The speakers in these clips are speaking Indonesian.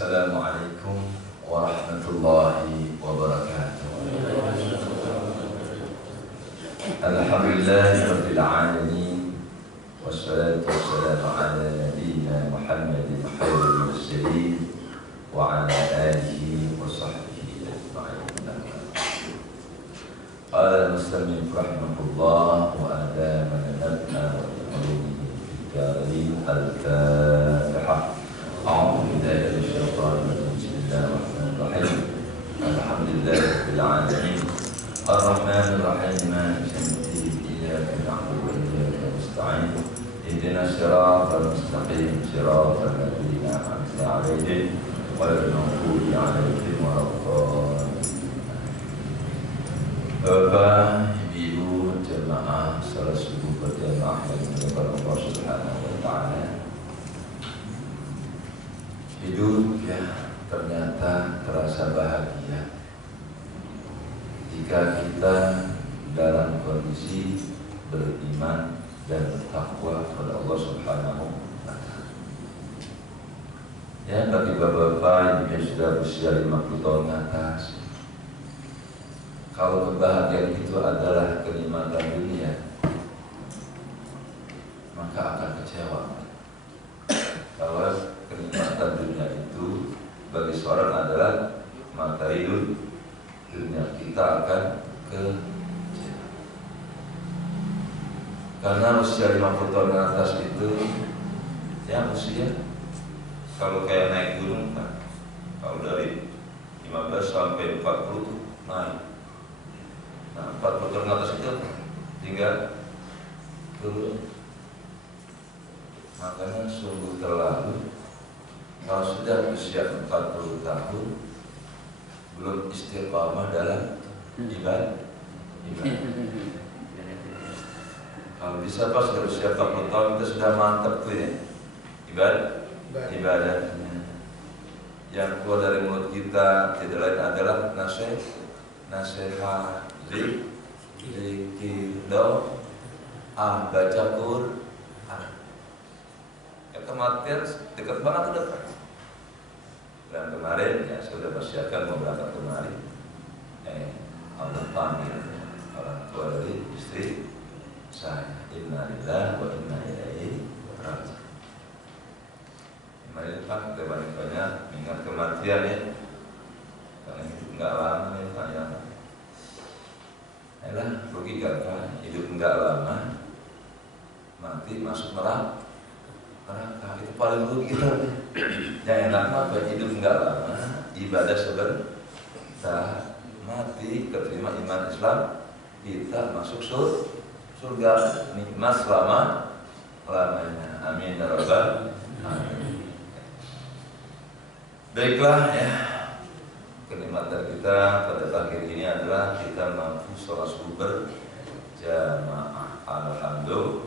Assalamualaikum warahmatullahi wabarakatuh. Alhamdulillahi rabbil alamin. Wassalatu wassalamu ala nabiyyina Muhammadin khairil mursalin wa ala alihi wa sahbihi ajma'in. Qala al-musannif rahimahullah wa adamana nabna wa bi'ulumihi fid darain. Al-Fatihah. أعوذ بالله من الشيطان الرجيم. بسم الله الرحمن الرحيم. الحمد لله رب العالمين الرحمن الرحيم مالك يوم الدين إياك نعبد وإياك نستعين اهدنا الصراط المستقيم صراط الذين أنعمت عليهم غير المغضوب عليهم ولا الضالين. Bapak, Ibu, jemaah salat subuh berjamaah yang dimuliakan Allah Subhanahu wa taala. Hidup ya ternyata terasa bahagia jika kita dalam kondisi beriman dan bertakwa kepada Allah Subhanahu wa taala. Ya, bagi bapak-bapak yang sudah berusia 50 tahun ke atas, kalau kebahagiaan itu adalah kenikmatan dunia, maka akan kecewa. Kalau kenikmatan dunia itu bagi seorang adalah materi dunia, kita akan kecewa. Karena usia 50 tahun ke atas itu ya usia, kalau kayak naik gunung kan, kalau dari 15 sampai 40 tuh naik. Nah, 40 tahun ke atas itu tinggal turun. Makanya sungguh terlalu kalau sudah usia 40 tahun belum istiqamah dalam ibadah. Kalau bisa pas usia 40 tahun kita sudah mantap tuh ya ibadahnya. Yang keluar dari mulut kita tidak lain adalah nasihat, zikir, doa, baca Quran. Kematian dekat banget udah. Dan kemarin ya sudah persiapkan mau berangkat kemarin. Allah panggil orang tua dari istri saya. Inna lillahi wa inna ilaihi raji'un. Kemarin Pak kita banyak ingat kematian ya. Karena hidup enggak lama ya Pak ya. Ayolah rugi kan hidup enggak lama, mati masuk neraka. Itu paling rugi kita. Yang enak mah hidup enggak lama, ibadah sebentar, mati keterima iman Islam, kita masuk surga nikmat selama-lamanya. Amin ya rabbal alamin. Baiklah ya, kenikmatan kita pada pagi ini adalah kita mampu sholat subuh berjamaah. Alhamdulillah.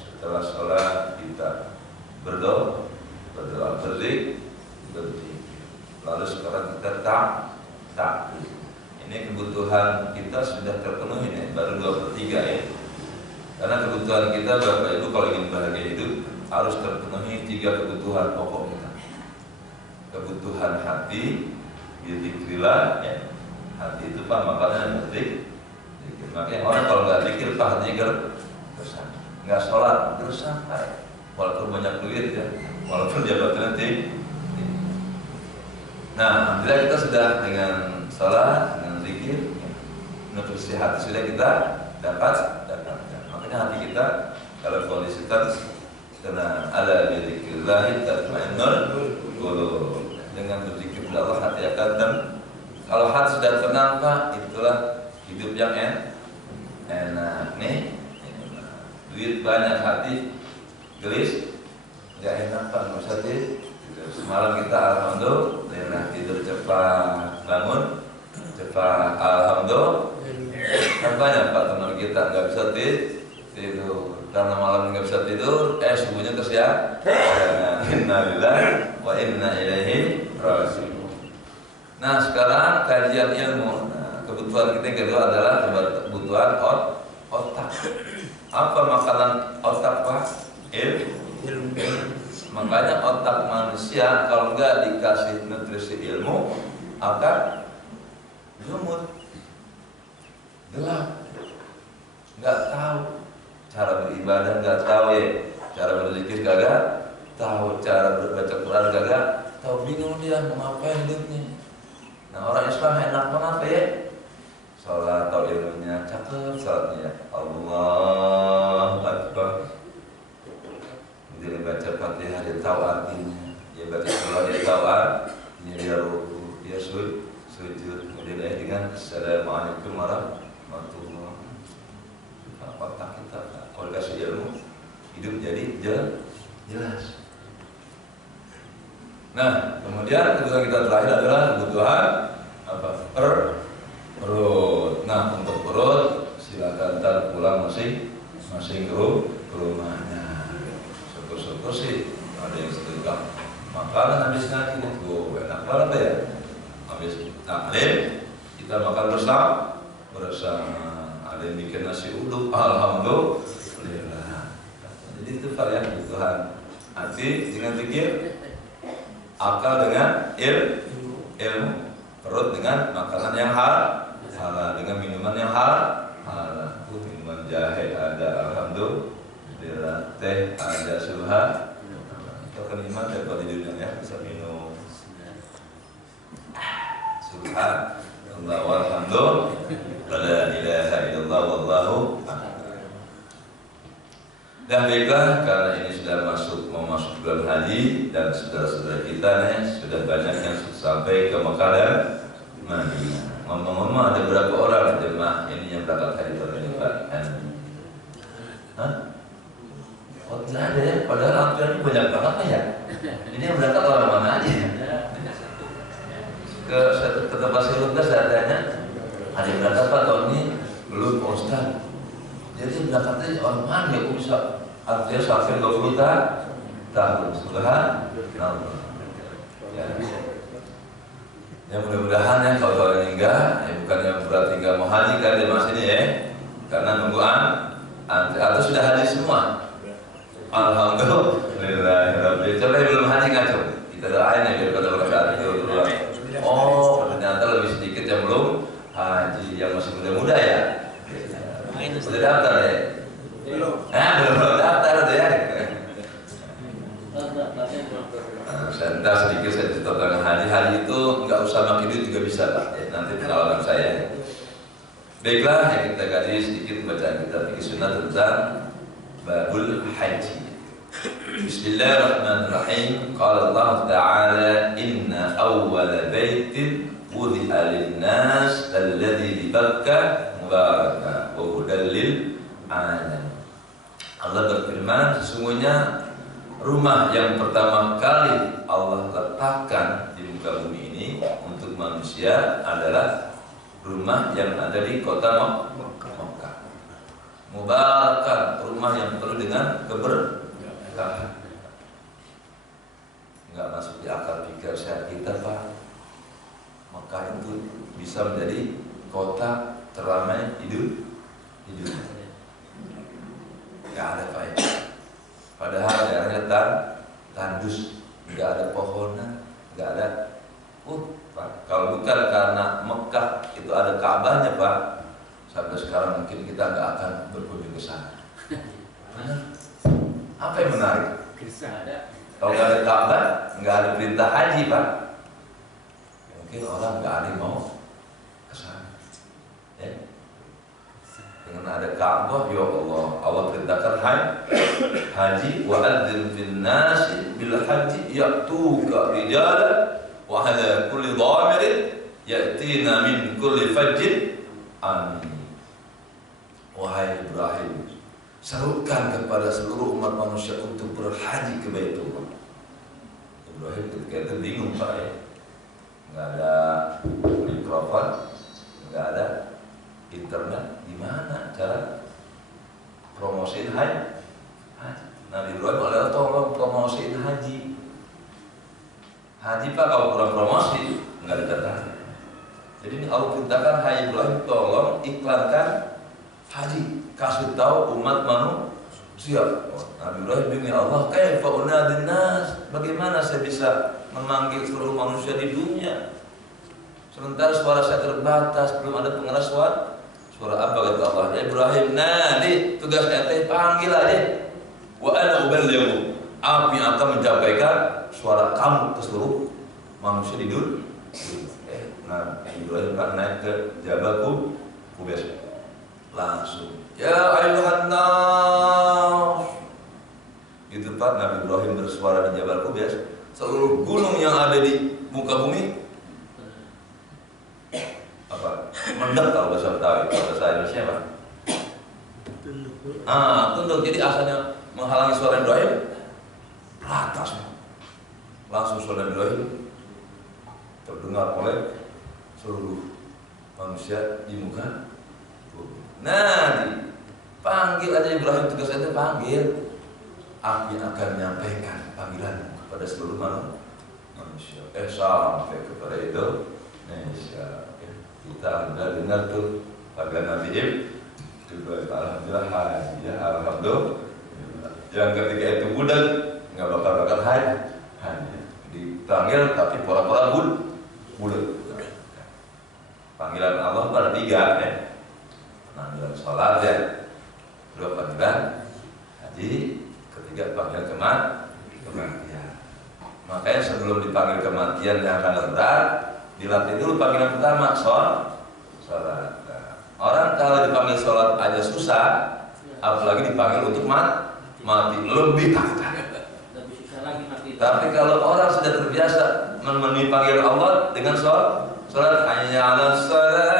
Setelah sholat kita berdoa, berzikir. Lalu sekarang kita tak. Ini kebutuhan kita sudah terpenuhi nih, baru 2/3 ya. Karena kebutuhan kita Bapak Ibu kalau ingin bahagia hidup harus terpenuhi 3 kebutuhan pokok kita. Kebutuhan hati, zikrillah ya. Hati itu Pak makanya berzikir. Makanya orang kalau nggak zikir Pak hatinya gersang. Nggak sholat gersang Pak. Walaupun banyak duit ya, walaupun jabatan tinggi. Nah, alhamdulillah kita sudah dengan sholat, dengan zikir, nutrisi hati sudah kita dapatkan. Makanya hati kita kalau kondisi tenang, ala bizikrillah tatma'innul qulub. Dengan berzikir kepada Allah hati akan tenang. Kalau hati sudah tenang Pak, itulah hidup yang enak nih. Duit banyak hati gelis, nggak enak Pak, nggak usah tidur. Semalam kita alhamdulillah tidur cepat, bangun cepat, alhamdulillah. Kan banyak Pak teman kita nggak bisa tidur karena malam nggak bisa tidur, subuhnya tersiap. Inna lillahi wa inna ilaihi raji'un. Nah sekarang kajian ilmu. Nah, kebutuhan kita yang kedua adalah kebutuhan otak. Apa makanan otak Pak? Ilmu. Makanya otak manusia kalau nggak dikasih nutrisi ilmu akan lumut, gelap, nggak tahu cara beribadah, nggak tahu ya, cara berzikir kagak tahu, cara berbaca Quran kagak tahu, bingung dia mau ngapain hidupnya. Nah orang Islam enak banget ya, sholat tahu ilmunya, cakep sholatnya, Allahu Akbar. Dia baca Fatihah dia tahu artinya, dia baca surah dia tahu artinya, dia ruku, dia sujud, kemudian dia dengan Assalamualaikum warahmatullahi wabarakatuh. Otak kita kalau kasih ilmu hidup jadi jelas. Nah kemudian kebutuhan kita terakhir adalah kebutuhan apa? Perut. Nah untuk perut silakan ntar pulang masing-masing ke rumahnya. Syukur sih ada yang sedekah makanan habis ngaji itu enak banget ya. Habis taklim kita makan bersama. Ada yang bikin nasi uduk, alhamdulillah. Jadi itu varian kebutuhan hati dengan zikir, akal dengan ilmu, perut dengan makanan yang halal, dengan minuman yang halal. Minuman jahe ada, alhamdulillah. Teh ada, subhan. Itu kan iman dapat di dunia ya, bisa minum subhan Allah walhamdulillah, la ilaha illallah wallahu akbar. Dan baiklah, karena ini sudah mau masuk bulan haji dan saudara-saudara kita nih sudah banyak yang sampai ke Mekah dan Madinah. Ngomong-ngomong ada berapa orang jemaah ini yang berangkat haji tahun ini Pak? Hah? Oh tidak ada ya, padahal antriannya banyak banget ya. Ini yang berangkat orang mana aja? Ke tempat Sirutnya saya tanya, ada yang berangkat Pak tahun ini? Belum Pak Ustaz. Jadi berangkatnya orang mana ya bisa artinya sampai 20 tahun. Subhanallah. Ya mudah-mudahan ya kalau tahun ini enggak, ya bukan yang berarti enggak mau haji kan di masa ini ya, karena nungguan atau sudah haji semua. Alhamdulillah. Coba yang belum haji ngaco, kita doain ya biar pada berkah itu. Oh ternyata lebih sedikit yang belum haji, yang masih muda-muda ya. Sudah daftar ya? Belum daftar ya. Saya sedikit saya cerita tentang haji itu nggak usah makin duit juga bisa Pak. Ya, nanti pengalaman saya. Baiklah, ya kita kaji sedikit bacaan kita fikih sunnah tentang babul haji. Bismillahirrahmanirrahim. Qala Allah Ta'ala inna awwala baitin wudi'a lin-nas alladzi bi Bakkah mubarakah wa hudan lil alamin. Allah berfirman, sesungguhnya rumah yang pertama kali Allah letakkan di muka bumi ini untuk manusia adalah rumah yang ada di kota Mekah. Mubarakah, rumah yang penuh dengan keberkahan. Enggak masuk di akal pikir sehat kita Pak. Mekah itu bisa menjadi kota teramai di dunia. Enggak ada Pak ya. Padahal daerahnya tandus, nggak ada pohonan, nggak ada. Pak, kalau bukan karena Mekah itu ada Ka'bahnya Pak, sampai sekarang mungkin kita nggak akan berkunjung ke sana. Apa yang menarik? Kalau nggak ada Ka'bah, nggak ada perintah haji Pak, mungkin orang nggak ada yang mau ke sana. Ya. Dengan ada Ka'bah, ya Allah perintahkan haji wa adzin fil nasi bil haji ya'tuka rijalan wa ala kulli dhamirin ya'tina min kulli fajjin amin. Wahai Ibrahim, serukan kepada seluruh umat manusia untuk berhaji ke Baitullah. Ibrahim ketika itu bingung Pak ya, nggak ada mikrofon, nggak ada internet, gimana cara promosiin haji? Nabi Ibrahim adalah tolong promosiin haji. Haji Pak kalau kurang promosi nggak ada datang. Jadi ini Allah perintahkan hai Ibrahim tolong iklankan haji, kasih tahu umat manusia. Nabi Ibrahim bingung, ya Allah, kaifa unadin nas? Bagaimana saya bisa memanggil seluruh manusia di dunia? Sementara suara saya terbatas, belum ada pengeras suara. Suara apa kata Allah? Ya Ibrahim, nadi, tugasnya teh panggil aja. Wa ana uballighu. Aku yang akan menyampaikan suara kamu ke seluruh manusia di dunia. Nah, Ibrahim kan naik ke Jabal Kubais. Langsung, ya ayuhan nas. Gitu Pak, Nabi Ibrahim bersuara di Jabal Kubais. Seluruh gunung yang ada di muka bumi apa? Mendek kalau bahasa Betawi, kalau bahasa Indonesia apa? Tunduk. Jadi asalnya menghalangi suara Ibrahim, atas. Langsung suara Ibrahim terdengar oleh seluruh manusia di muka bumi. Nah, panggil aja Ibrahim, tugas itu panggil. Aku yang akan menyampaikan panggilan kepada seluruh manusia. Sampai kepada Indonesia. Kita sudah dengar tuh pada Nabi Ibrahim, alhamdulillah haji, ya alhamdulillah. Yang ketika itu budak nggak bakal haji, dipanggil tapi pura-pura budak. Panggilan Allah pada 3 ya. Panggilan sholat ya, 2 panggilan haji, ketiga panggilan kematian. Makanya sebelum dipanggil kematian yang akan berat, dilatih dulu panggilan pertama sholat. Nah, orang kalau dipanggil sholat aja susah, apalagi dipanggil untuk mati lebih takut. Tapi kalau orang sudah terbiasa memenuhi panggilan Allah dengan sholat hanya ala sholat,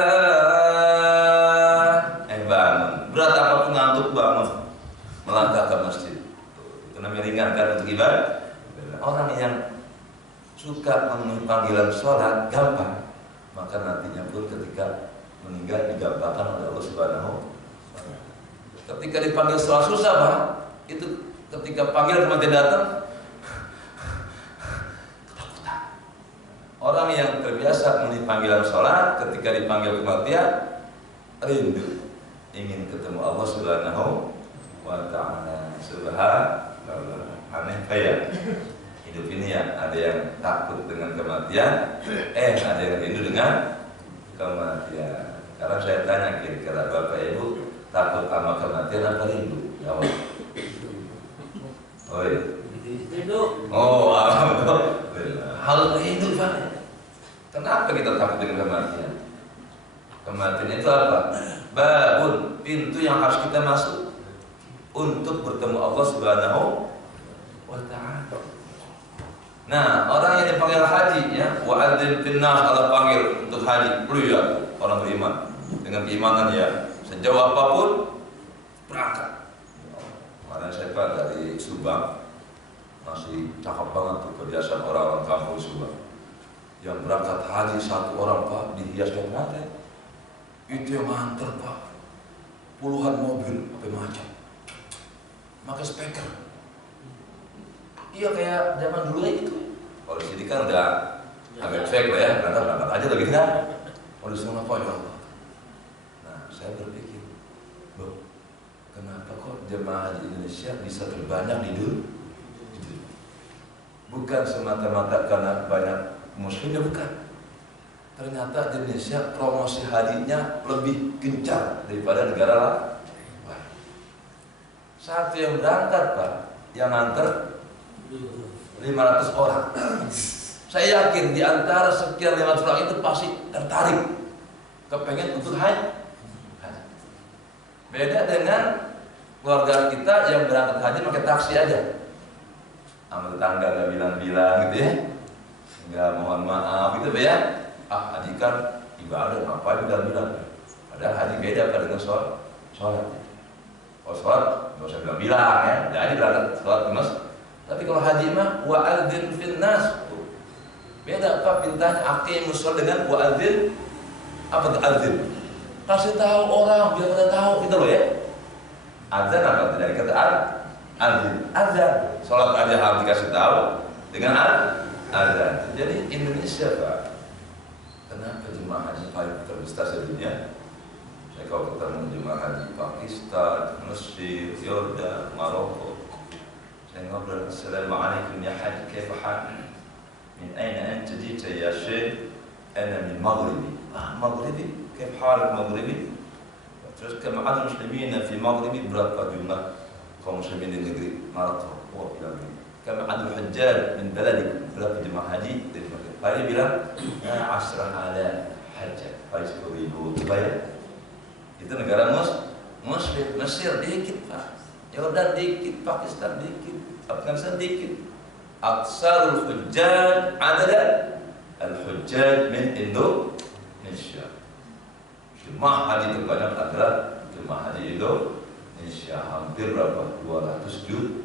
bangun. Berat apapun ngantuk bangun, melangkah ke masjid. Itu namanya ringankan untuk ibadah. Orang yang suka memenuhi panggilan sholat gampang, maka nantinya pun ketika meninggal digampangkan oleh Allah Subhanahu wa Ta'ala. Ketika dipanggil sholat susah Pak, itu ketika panggil kematian datang ketakutan. Orang yang terbiasa memenuhi panggilan sholat ketika dipanggil kematian rindu ingin ketemu Allah Subhanahu wa Ta'ala. Subhanallah, aneh kayak hidup ini ya, ada yang takut dengan kematian, ada yang rindu dengan kematian. Karena saya tanya kira-kira Bapak Ibu takut sama kematian apa rindu? Jawab. Oh iya. Rindu. Oh, alhamdulillah. Hal rindu Pak. Kenapa kita takut dengan kematian? Kematian itu apa? Babun, pintu yang harus kita masuk untuk bertemu Allah Subhanahu wa Ta'ala. Nah, orang yang dipanggil haji ya, wa'adzin finnas, Allah panggil untuk haji. Perlu ya orang beriman dengan keimanan ya, sejauh apapun berangkat. Kemarin saya Pak dari Subang, masih cakep banget tuh kebiasaan orang-orang kampung Subang. Yang berangkat haji 1 orang Pak dihias dengan mata. Itu yang nganter Pak, puluhan mobil apa macam, pakai speaker. Iya kayak zaman dulu aja gitu. Kalau di sini kan udah agak cek lah ya, berangkat aja lagi kan. Kalau di sana apa ya Allah. Nah saya berpikir, loh, kenapa kok jemaah haji Indonesia bisa terbanyak di dunia? Bukan semata-mata karena banyak muslimnya, bukan. Ternyata di Indonesia promosi hajinya lebih gencar daripada negara lain. Satu yang berangkat Pak, yang nganter 500 orang. Saya yakin di antara sekian 500 orang itu pasti tertarik, kepengen untuk haji. Beda dengan keluarga kita yang berangkat haji pakai taksi aja. Sama tetangga nggak bilang-bilang gitu ya. Nggak mohon maaf gitu ya. Haji kan ibadah, ngapain bilang-bilang. Padahal haji beda pada dengan sholat. Kalau sholat nggak usah bilang-bilang ya. Jadi berangkat sholat di masjid. Tapi kalau haji mah wa'adzin finnas, beda apa pintanya aqimus sholat dengan wa'adzin. Apa itu adzin? Kasih tahu orang biar pada tahu gitu loh ya. Adzan apa dari kata adzin? Adzan. Sholat aja harus dikasih tahu dengan adzan. Jadi Indonesia Pak, kenapa jemaah haji paling terbesar di dunia? Saya kalau ketemu jemaah haji Pakistan, Mesir, Yordan, Maroko, dan ngobrol, Assalamualaikum ya Haji, kaifa hal? Min aina anta jita ya Syekh? Ana min Maghribi. Maghribi? Kaifa halak Maghribi? Terus kam ada muslimin fi Maghribi, berapa jumlah kaum muslimin di negeri Maroko? Oh, bilang kam ada hujjaj min baladik, berapa jemaah haji dari Maghrib? Hari bilang 10,000 hajjaj. Hari 10,000 bayar. Itu negara Muslim. Mesir dikit Pak, Yordan dikit, Pakistan dikit, Afghanistan dikit. Aksarul hujjaj adalah al-hujjaj min Indonesia. Jemaah haji terbanyak adalah jemaah haji Indonesia, hampir berapa? 200 juta.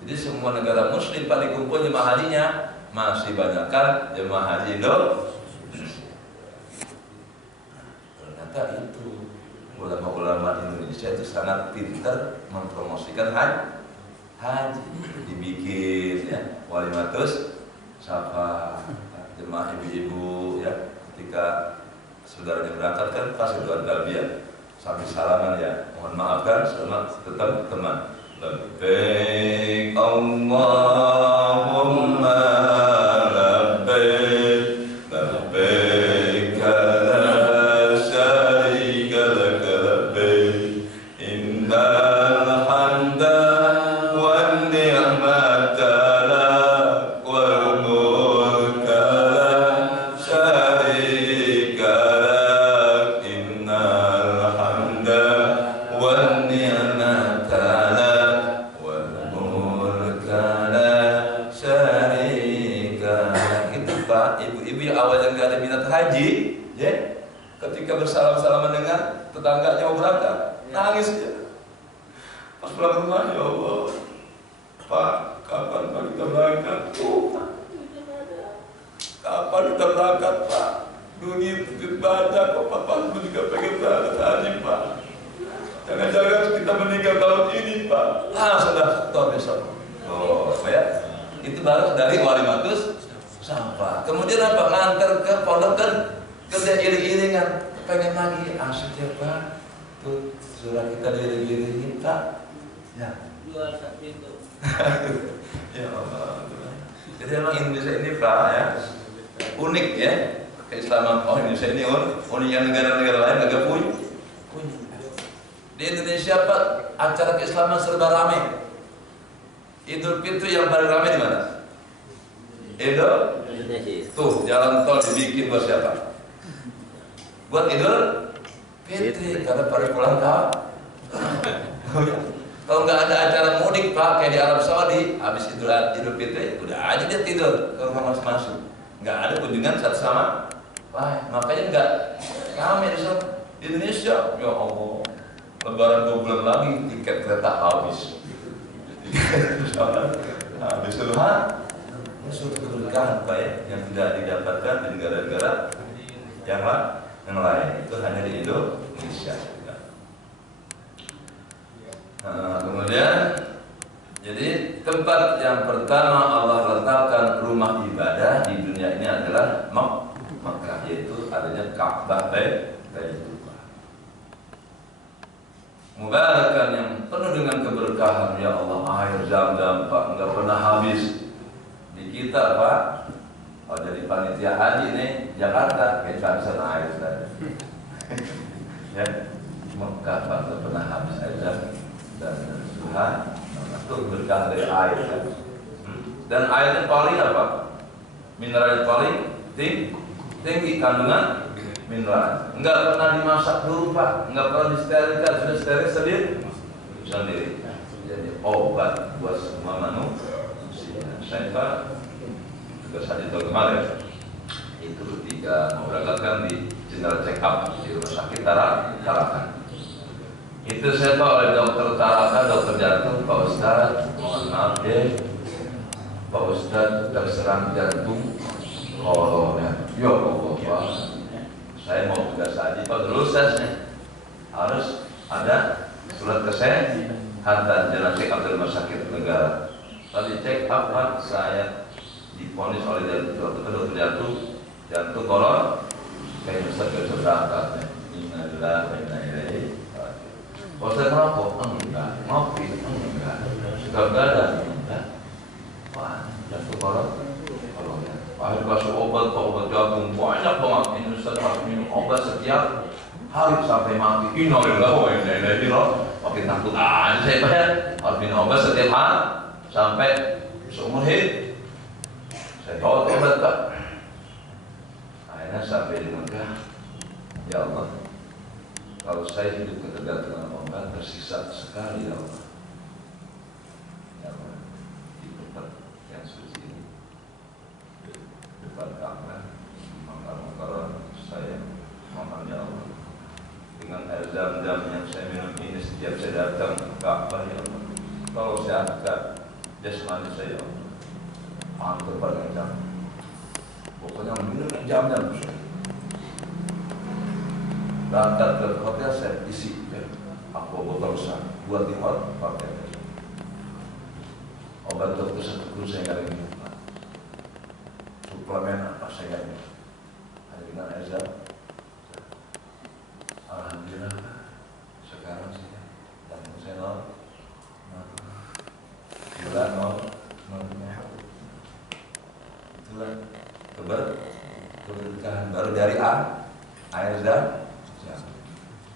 Jadi semua negara Muslim paling kumpul jemaah hajinya masih banyakkan jemaah haji Indonesia. Ternyata itu ulama-ulama Indonesia itu sangat pintar mempromosikan haji. Dibikin ya walimatus syafa, jemaah ibu-ibu ya, ketika saudaranya berangkat kan pasti doa talbiyah sambil salaman ya, mohon maaf kan selama tetap teman. Labbaik Allahumma labbaik, labbaik la syarika lak labbaik, innal hamda wan ni'mata lak wal mulka la syarika lak, innal hamda wan ni'mata lak wal mulka la syarika lak. Itu Pak, ibu-ibu yang awalnya nggak ada minat haji, ya, ketika bersalam-salaman dengan tetangganya mau berangkat, nangis dia. Pas pulang rumah, ya Allah, Pak, kapan Pak kita berangkat? Pak, kapan kita berangkat Pak? Dunia itu banyak kok, Papa juga pengen berangkat haji Pak. Jangan-jangan kita meninggal tahun ini Pak. Sudah tahun besok. Oh, ya, itu baru dari walimatus sampah. Kemudian apa? Ngantar ke pondok kan, kerja iring-iringan, pengen lagi asik ya Pak. Tuh surat kita diiring-iringin Pak. Ya. Luar satu pintu. Ya Allah. Jadi memang Indonesia ini Pak ya, unik ya. Keislaman Indonesia ini unik yang negara-negara lain agak punya. Di Indonesia Pak, acara keislaman serba ramai. Idul Fitri yang paling ramai di mana? Indonesia. Tuh, jalan tol dibikin buat siapa? Buat Idul Fitri, karena pada pulang kalau nggak ada acara mudik Pak, kayak di Arab Saudi, habis Idul Fitri, udah aja dia tidur ke rumah masing-masing. Nggak ada kunjungan satu sama lain, makanya nggak ramai di sana. Di Indonesia, ya Allah, Lebaran 2 bulan lagi tiket kereta habis. Habis Tuhan. Ini suatu keberkahan Pak ya, yang tidak didapatkan di negara-negara yang lain. Itu hanya di Indonesia. Kemudian, jadi tempat yang pertama Allah letakkan rumah ibadah di dunia ini adalah Makkah, yaitu adanya Ka'bah Baitullah. Mubarakan yang penuh dengan keberkahan, ya Allah, air Zam-Zam Pak nggak pernah habis. Di kita Pak, kalau jadi panitia haji nih Jakarta kayak kehabisan air ya, Mekah Pak nggak pernah habis air dan Tuhan itu berkah dari air kan? Dan airnya paling apa? Mineral paling tinggi kandungan mineral, nggak pernah dimasak dulu Pak, nggak pernah disterilkan, sudah steril sendiri. Jadi obat buat semua manusia. Saya Pak juga saja tahun kemarin itu ketika mau berangkatkan di general check up di rumah sakit Tarakan. Itu saya Pak oleh dokter Tarakan, dokter jantung, Pak Ustadz, mohon maaf deh, Pak Ustadz terserang jantung koroner. Ya Allah Pak, saya mau tugas haji Pak, lulusnya harus ada surat kesehatan, jangan check up di rumah sakit negara. Tadi check up Pak, saya diponis oleh dokter jantung koron, kayak Ustaz gak bisa berangkat. Innalillahi wa inna ilaihi raji'un. Kalau saya merokok, enggak. Ngopi, enggak. Gak ada. Wah, jatuh korot. Kalau ya, akhir kasih obat jagung banyak banget. Ini Ustaz harus minum obat setiap hari sampai mati. Ini loh, makin takut aja saya bayar. Harus minum obat setiap hari sampai seumur hidup. Saya bawa obat Pak. Akhirnya sampai di Mekah. Ya Allah, kalau saya hidup ketergantungan obat tersiksa sekali ya Allah. Ya Allah, di tempat yang suci ini, depan kamar, makanan saya makan ya Allah. Dengan air zam-zam yang saya minum ini setiap saya datang ke Ka'bah ya Allah. Kalau saya angkat jasmani saya, hampir pada jam. Pokoknya minum jam-jam saya. Berangkat ke hotel saya isi ya, aku botol besar buat di hotel pakai. Obat dokter satu kru saya nggak minum. Suplemen apa saya nggak minum. Hanya dengan azab. Alhamdulillah sekarang saya dan saya bulan itulah keberkahan baru dari air zam.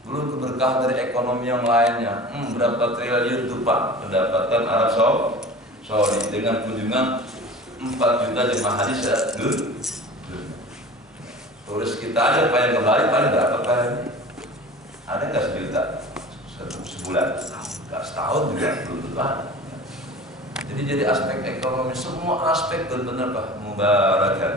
Belum keberkahan dari ekonomi yang lainnya. Berapa triliun tuh Pak pendapatan Arab Saudi dengan kunjungan 4 juta jemaah hadis ya. Turis kita aja pengen kembali paling berapa kali? Ada nggak sejuta sebulan? Nggak setahun juga belum tentu. Jadi aspek ekonomi semua aspek benar-benar Pak mubarakan.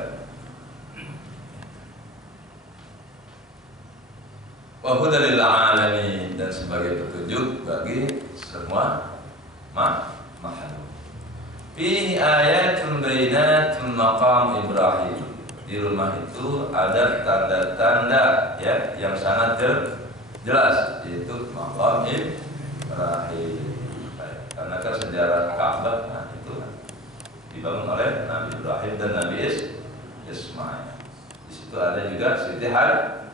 Wa hudan lil alamin, dan sebagai petunjuk bagi semua makhluk. Fihi ayatun bayyinatun maqam Ibrahim. Di rumah itu ada tanda-tanda ya yang sangat jelas, yaitu maqam Ibrahim. Karena kan sejarah Ka'bah itu dibangun oleh Nabi Ibrahim dan Nabi Ismail. Di situ ada juga Siti Hajar.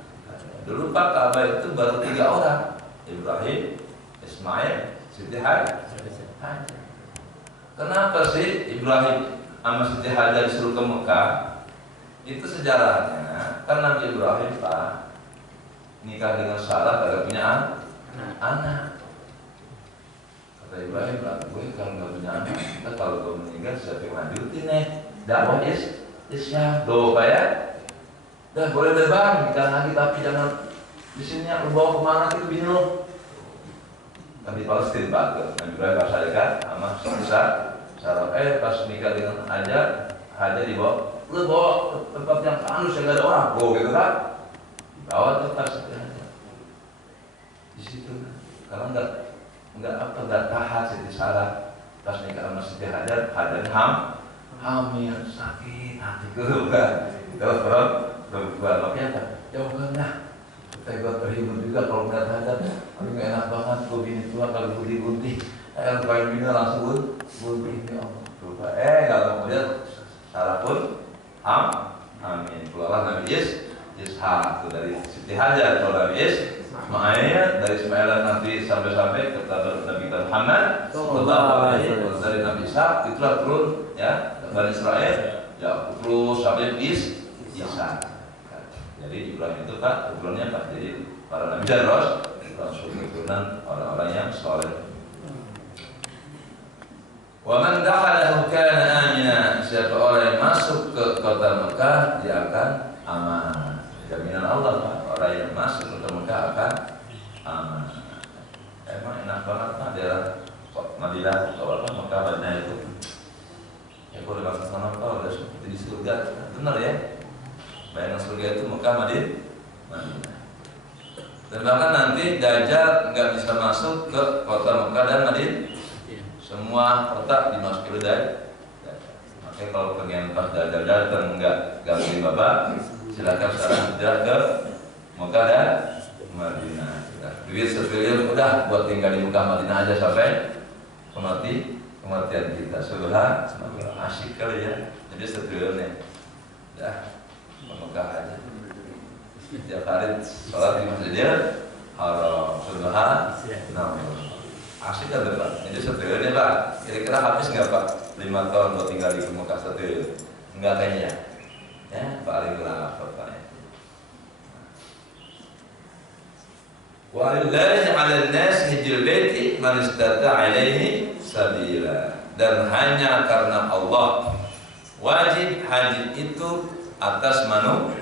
Dulu Pak Ka'bah itu baru 3 orang, Ibrahim, Ismail, Siti Hajar. Kenapa sih Ibrahim sama Siti Hajar disuruh ke Mekah? Itu sejarahnya kan Nabi Ibrahim Pak nikah dengan Sarah kagak punya anak. Kata Ibrahim, gue kalau nggak punya anak, kita kalau gue meninggal siapa yang lanjutin dakwah Islam? Tuh Pak ya. Dah boleh deh Bang, nikah lagi tapi jangan di sini lu bawa kemana gitu bini lo. Kan di Palestina Pak, Nabi Ibrahim pas kan sama Sarah. Pas nikah dengan Hajar dibawa, lu bawa tempat yang anus yang gak ada orang, gitu kan? Dibawa tuh pas di situ. Kalau nggak tahan Siti Sarah pas nikah sama Siti Hajar hamil sakit hati kan? Berbuat makanya apa? Jauhkan dah. Supaya gue terhibur juga kalau melihat Hajar. Aduh gak enak banget, gue bini tua kalau gunting-gunting. Kalau bini langsung gunting ya Allah. Lupa. Kalau kemudian Sarah pun amin. Keluarlah Nabi Ishak dari Siti Hajar, kalau Nabi Ismail, dari Ismail nanti sampai kepada Nabi Muhammad dari Nabi Ishak, itulah turun ya Bani Israel ya terus sampai Ishak. Jadi Ibrahim itu Pak keturunannya Pak, jadi para Nabi dan Rasul keturunan orang-orang yang soleh. Wa man dakhalahu kana amina, siapa orang yang masuk ke kota Mekah dia akan aman. Jaminan Allah Pak, orang yang masuk ke kota Mekah akan aman. Emang enak banget Pak daerah Madinah, kalau Mekah Madinah itu. Ya kalau bahasa sana Pak udah seperti di surga, benar ya? Bayangan surga itu Mekah Madinah. Dan bahkan nanti Dajjal nggak bisa masuk ke kota Mekah dan Madinah. Semua kota dimasuki oleh Dajjal. Makanya kalau pengen pas Dajjal datang nggak gangguin Bapak, silakan sekarang hijrah ke Mekah dan Madinah. Duit setriliun udah buat tinggal di Mekah Madinah aja sampai kematian kita. Subhanallah, asyik kali ya. Jadi setriliunnya udah Mekah aja. Setiap hari sholat di Masjidil Haram. Subhanallah, asik kan Pak? Jadi setriliunnya Pak. Kira-kira habis nggak Pak? 5 tahun kalau tinggal di Mekah 1 triliun? Enggak kayaknya. Ya, paling lama Pak. Walillahi 'alan nas hajjul baiti man istata'a ilaihi sabila. Dan hanya karena Allah wajib haji itu atas manusia.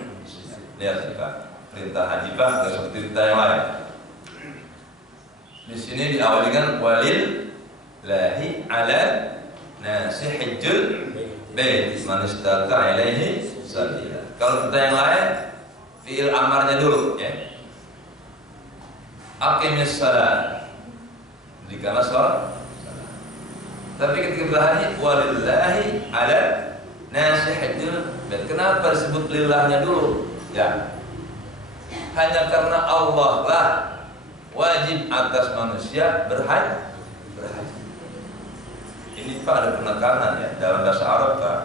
Lihat Pak, perintah haji Pak nggak seperti perintah yang lain. Di sini diawali kan walillahi 'alan nas hajjul baiti man istata'a ilaihi sabila. Kalau perintah yang lain fi'il amarnya dulu ya. Aqimis salat, dikala salat. Tapi ketika berhaji walillahi 'ala nasi hajjul bait. Kenapa disebut lillahnya dulu? Ya, hanya karena Allah lah wajib atas manusia berhaji. Ini Pak ada penekanan ya dalam bahasa Arab Pak.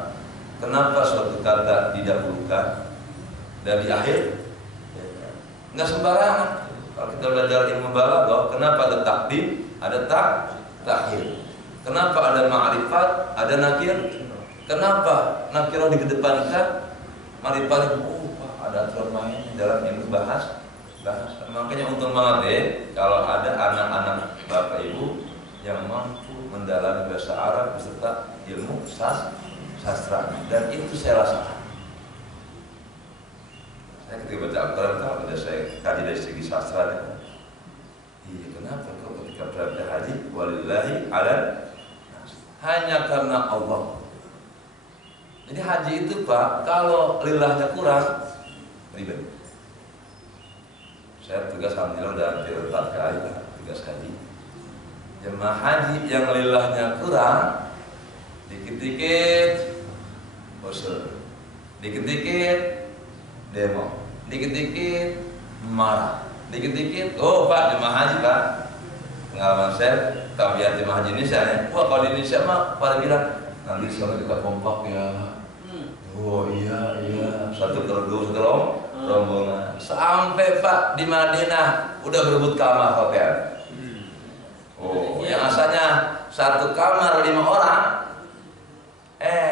Kenapa suatu kata didahulukan dan di akhir? Enggak sembarangan. Kalau kita belajar ilmu balaghah, kenapa ada takdim, ada takhir? Kenapa ada ma'rifat, ada nakir? Kenapa nakirah dikedepankan? Ma'rifat ada aturan main dalam ilmu bahasa. Makanya untuk mengerti kalau ada anak-anak Bapak Ibu yang mampu mendalami bahasa Arab beserta ilmu sastra, dan itu saya rasakan. Saya ketika baca Al-Quran udah saya kaji dari segi sastra. Iya, kenapa kok ketika berangkat haji walillahi 'ala hanya karena Allah. Jadi haji itu Pak, kalau lillahnya kurang ribet. Saya tugas alhamdulillah udah hampir 4 kali tugas haji. Jemaah haji yang lillahnya kurang, dikit-dikit usul, dikit-dikit demo, dikit-dikit marah, dikit-dikit Pak jemaah haji Pak. Pengalaman saya tabiat jemaah haji Indonesia nih. Wah kalau di Indonesia mah pada bilang nanti soalnya kita kompak ya. Oh iya satu kerdu satu rombongan. Sampai Pak di Madinah udah berebut kamar hotel. Oh yang asalnya satu kamar 5 orang,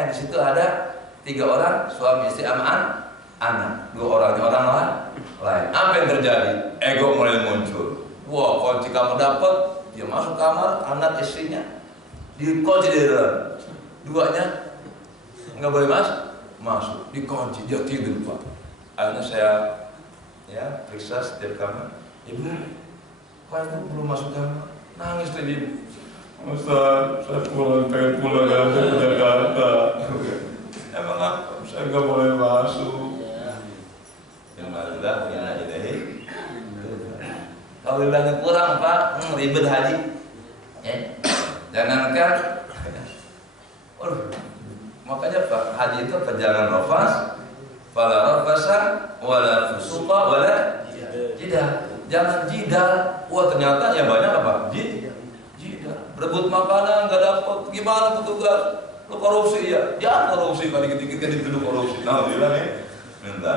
di situ ada 3 orang suami istri sama anak, 2 orangnya orang lain. Apa yang terjadi? Ego mulai muncul. Wah, kunci kamu dapat, dia masuk kamar, anak istrinya dikunci di dalam. 2-nya nggak boleh masuk, dikunci, dia tidur Pak. Akhirnya saya periksa setiap kamar. Ibu, kok ibu belum masuk kamar? Nangis tuh ibu. Ustaz, saya pengen pulang ke Jakarta. Emang apa? Saya nggak boleh masuk. Kalau bilangnya kurang Pak, ribet haji. Jangankan. Makanya Pak, haji itu perjalanan rafas, fala rafasa, wala fusuqa, wala jidal. Jangan jidal. Wah ternyata ya banyak apa? Jidal. Berebut makanan nggak dapat, gimana petugas? Lu korupsi ya? Ya korupsi, pada dikit-dikit kan dituduh korupsi. Nah, bilang ya, minta.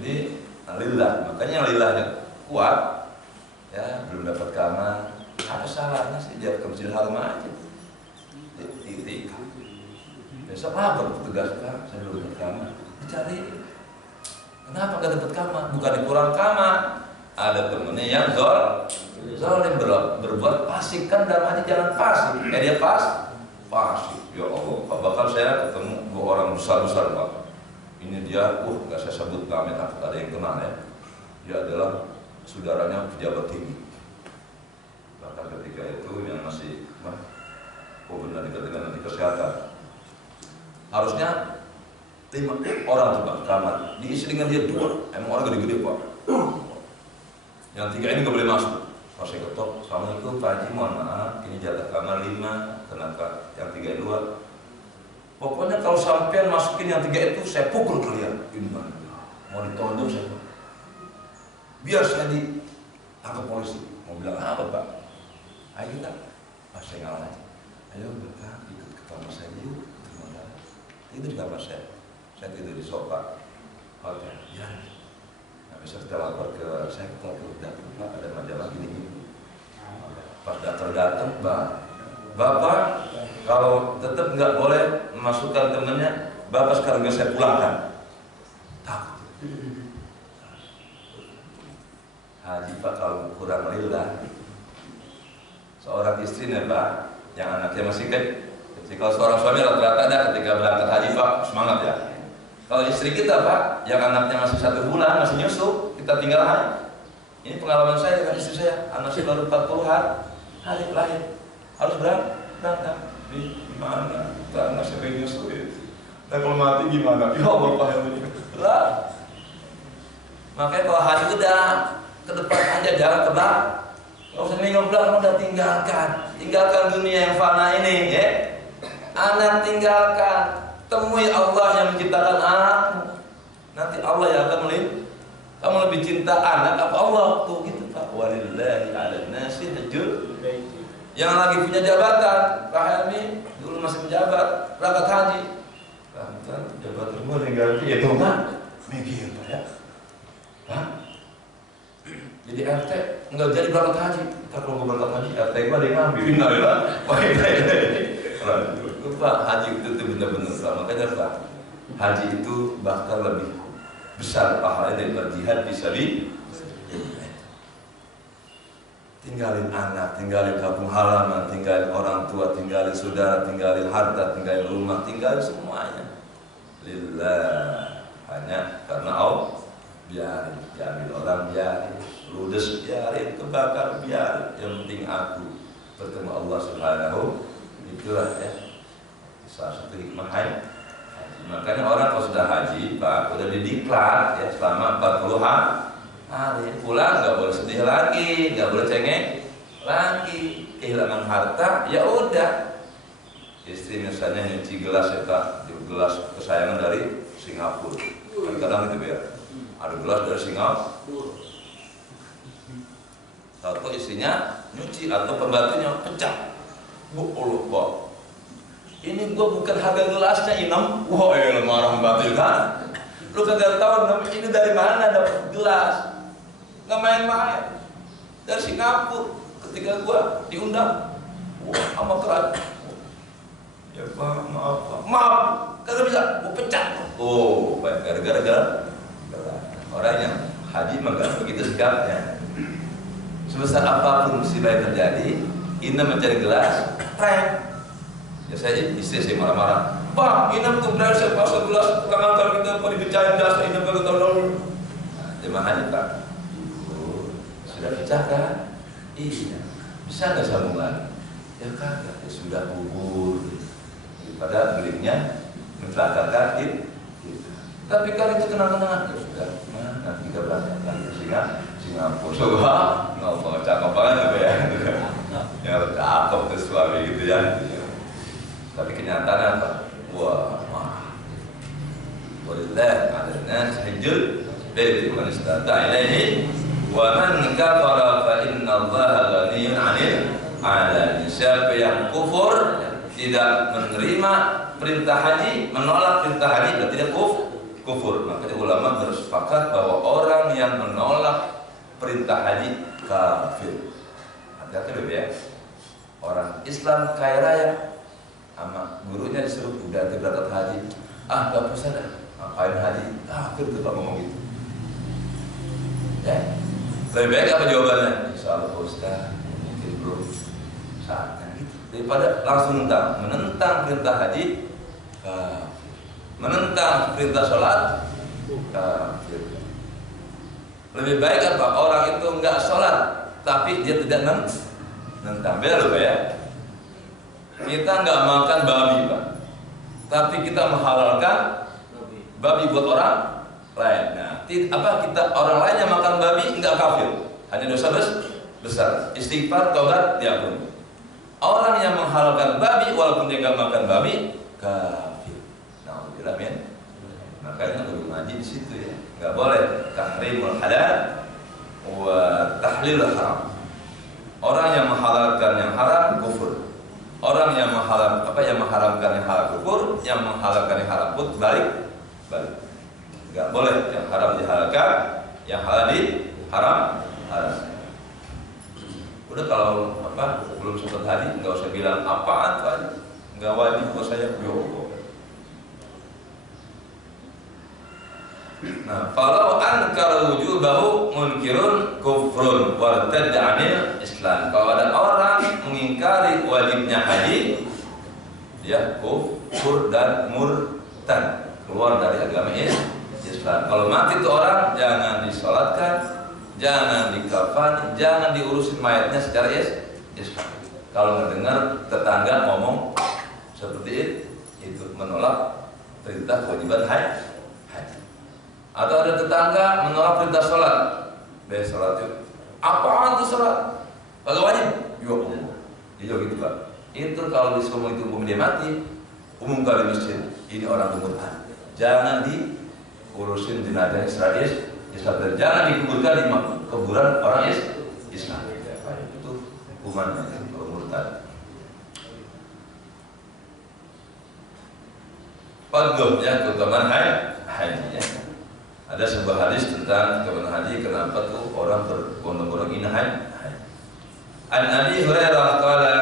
Jadi lillah, makanya lillahnya kuat. Ya, belum dapat kamar. Apa salahnya sih dia ke Masjidil Haram aja? Titik. Besok apa petugas Pak? Saya belum dapat kamar. Dicari. Kenapa nggak dapat kamar? Bukan dikurang kamar. Ada temennya yang zalim berbuat fasik, kan dalam haji jangan fasik. Dia fasik. Ya Allah, Pak, bakal saya ketemu 2 orang besar Pak. Ini dia, nggak saya sebut namanya, takut ada yang kenal ya. Dia adalah saudaranya pejabat tinggi. Bahkan ketika itu yang masih benar dikatakan nanti kesehatan. Harusnya 5 orang tuh Pak kamar, diisi dengan dia 2. Emang orang gede-gede Pak. Yang 3 ini nggak boleh masuk. Pas saya ketok, Assalamualaikum Pak Haji, mohon maaf, ini jatah kamar 5, kenapa yang 3 2? Pokoknya kalau sampean masukin yang 3 itu, saya pukul kalian. Gimana? Mau ditondong saya. Biar saya ditangkap polisi. Mau bilang apa Pak? Ayo kita, saya ngalah aja. Ayo Bapak ikut ke kamar saya yuk. Tidur di kamar saya tidur di sofa. Oke, ya. Bisa kita lapor ke saya, kita datang Pak, ada majalah gini. Pas datang Bapak Kalau tetap nggak boleh memasukkan temennya, bapak sekarang nggak saya pulangkan. Takut. Haji Pak kalau kurang lillah, seorang istri nih Pak, yang anaknya masih kecil. Kalau seorang suami rata-rata ada ketika berangkat haji Pak semangat ya. Kalau istri kita Pak, yang anaknya masih 1 bulan masih nyusu, kita tinggal haji. Ini pengalaman saya dengan istri saya, anak saya baru 40 hari lahir, harus berangkat. Di mana? Anak saya bayi nyusu ya. Nah kalau mati gimana? Ya Allah Pak yang ini. Lah. Makanya kalau haji itu udah ke depan aja, jangan ke belakang. Nggak usah minum belakang, udah tinggalkan dunia yang fana ini ya. Anak tinggalkan, temui Allah yang menciptakan anakmu. Nanti Allah yang akan melihat kamu lebih cinta anak apa Allah? Tuh gitu Pak. Walillahi 'alan nasi hajjul. Yang lagi punya jabatan, Pak Helmi dulu masih menjabat, berangkat haji. Kan jabatan semua tinggal itu kan? Mikir Pak ya. Hah? Jadi RT enggak jadi berangkat haji. Ntar kalau berangkat haji, RT gua ada yang ngambil. Innalillah. Pak, haji itu benar-benar sama. Makanya Pak, haji itu bahkan lebih besar pahalanya daripada jihad fisabilillah. Tinggalin anak, tinggalin kampung halaman, tinggalin orang tua, tinggalin saudara, tinggalin harta, tinggalin rumah, tinggalin semuanya. Lillah, hanya karena Allah. Biarin, diambil orang biarin, ludes biarin, kebakar biarin. Yang penting aku bertemu Allah Subhanahu. Itulah ya salah satu hikmah haji. Makanya orang kalau sudah haji Pak, udah didiklat ya selama 40 hari, pulang nggak boleh sedih lagi, nggak boleh cengeng lagi, kehilangan harta ya udah. Istri misalnya nyuci gelas ya Pak, gelas kesayangan dari Singapura, kadang-kadang itu ya, ada gelas dari Singapura, atau istrinya nyuci atau pembantunya pecah, bu Allah Pak, ini gua bukan harga gelasnya Inem, wah marah pembantu kan, lu kagak tahu ini dari mana dapat gelas. Nggak main-main dari Singapura. Ketika gua diundang, wah sama kerat, ya Pak maaf, kagak bisa, gua pecat. Oh, baik gara-gara orang yang haji enggak begitu sikapnya. Sebesar apapun musibah yang terjadi, Ina mencari gelas, prank. Ya saya istri saya marah-marah. Pak, Ina tuh berani saya pasang gelas, tukang antar kita mau dipecahin gelas, Ina kagak tahu dulu. Jemaah haji Pak. Sudah pecah kan? Iya. Bisa nggak sambung lagi? Ya kagak, ya sudah gugur. Daripada belinya mencelakakan itu. Tapi kan itu kenang-kenangan. Ya sudah, nanti kita berangkat lagi ke Singapura. Coba, nggak mau cakep banget ya. Ya cakep tuh suami gitu ya. Tapi kenyataannya apa? Wah, walillah adanya hajjul baiti man istata'a ilaihi. Wa man kafara fa inna Allaha ghaniyyun 'anil 'alamin. Siapa yang kufur, tidak menerima perintah haji, menolak perintah haji, berarti dia kufur. Makanya ulama bersepakat bahwa orang yang menolak perintah haji kafir. Hati-hati loh ya. Orang Islam kaya raya, sama gurunya disuruh udah berangkat haji, gak bisa dah, ngapain haji? Kafir tuh Pak ngomong gitu. Ya. Lebih baik apa jawabannya? Insya Allah Ustaz, mungkin belum saatnya gitu. Daripada langsung menentang perintah haji, menentang perintah sholat, lebih baik apa? Orang itu enggak sholat, tapi dia tidak nentang. Beda loh Pak ya. Kita enggak makan babi Pak, tapi kita menghalalkan babi buat orang lain. Nah, kita orang lain yang makan babi enggak kafir, hanya dosa besar. Istighfar, taubat, diampuni. Orang yang menghalalkan babi walaupun dia enggak makan babi kafir. Nauzubillah min. Makanya guru ngaji di situ ya. Enggak boleh tahrimul halal wa tahlilul haram. Orang yang menghalalkan yang haram kufur. Orang yang mengharamkan yang halal kufur, yang menghalalkan yang haram pun balik. Enggak boleh yang haram dihalalkan, yang halal diharam. Udah kalau belum sempat haji, enggak usah bilang apaan Pak. nggak wajib kok saya yo. Nah, falau ankara wujubahu munkirun kufrun wartadda 'anil Islam. Kalau ada orang mengingkari wajibnya haji, dia kufur dan murtad, keluar dari agama Islam. Kalau mati itu orang jangan disolatkan, jangan dikafani, jangan diurusin mayatnya secara Islam. Kalau mendengar tetangga ngomong seperti itu menolak perintah kewajiban haji. Atau ada tetangga menolak perintah sholat, sholat itu apaan tuh sholat? Kalau wajib, yo, iya gitu Pak. Itu kalau disuruh itu umum dia mati, umum kali masjid. Ini orang murtad. Jangan diurusin jenazah Israel, Islam, jangan dikuburkan di kuburan orang Islam. Itu hukumannya kalau murtad. Fadl ya keutamaan haji ya. Ada sebuah hadis tentang keutamaan haji, kenapa tuh orang berbondong-bondong ini haji. An Abi Hurairah qala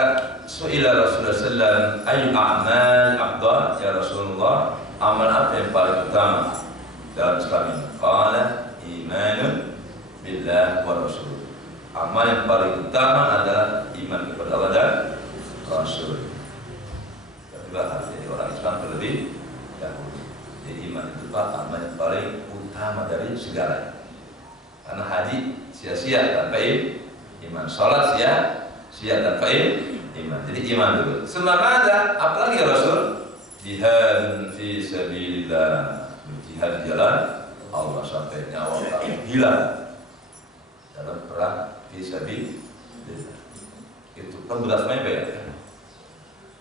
su'ila Rasulullah sallallahu alaihi wasallam ayyu a'mal afdal ya Rasulullah, amal apa yang paling utama dalam Islam ini? Qala imanun billah wa rasul. Amal yang paling utama adalah iman kepada Allah dan Rasul. Kedua, jadi orang Islam terlebih dahulu. Jadi iman itu Pak amal yang paling utama dari segala. Karena haji sia-sia tanpa iman, salat sia-sia tanpa iman. Jadi iman dulu. Sembah ada apalagi ya Rasul? Jihad fi sabilillah. Jihad di jalan Allah sampai nyawa kami hilang dalam perang fi sabilillah. Itu kan berat mepet ya.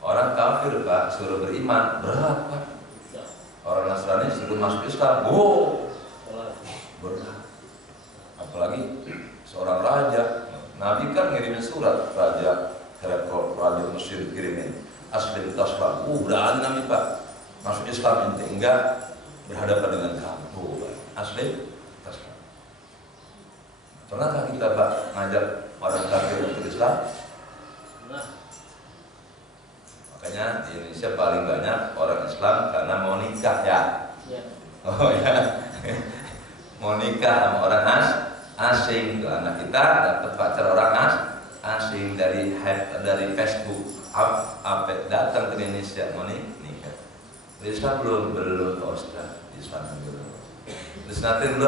Orang kafir Pak suruh beriman berat Pak. Orang Nasrani suruh masuk Islam, berat. Apalagi seorang raja, Nabi kan ngirimin surat raja Herakl, raja Mesir kirimin aslim taslam. Udah ada Nabi Pak masuk Islam ente enggak berhadapan dengan kamu. Aslim taslam. Pernahkah kita Pak ngajak orang kafir untuk Islam? Makanya di Indonesia paling banyak orang Islam karena mau nikah ya. Oh ya, mau nikah sama orang asing. Anak kita dapat pacar orang asing dari Facebook, apa datang ke Indonesia mau nikah. Islam belum Ustaz, Islam belum. Isnatin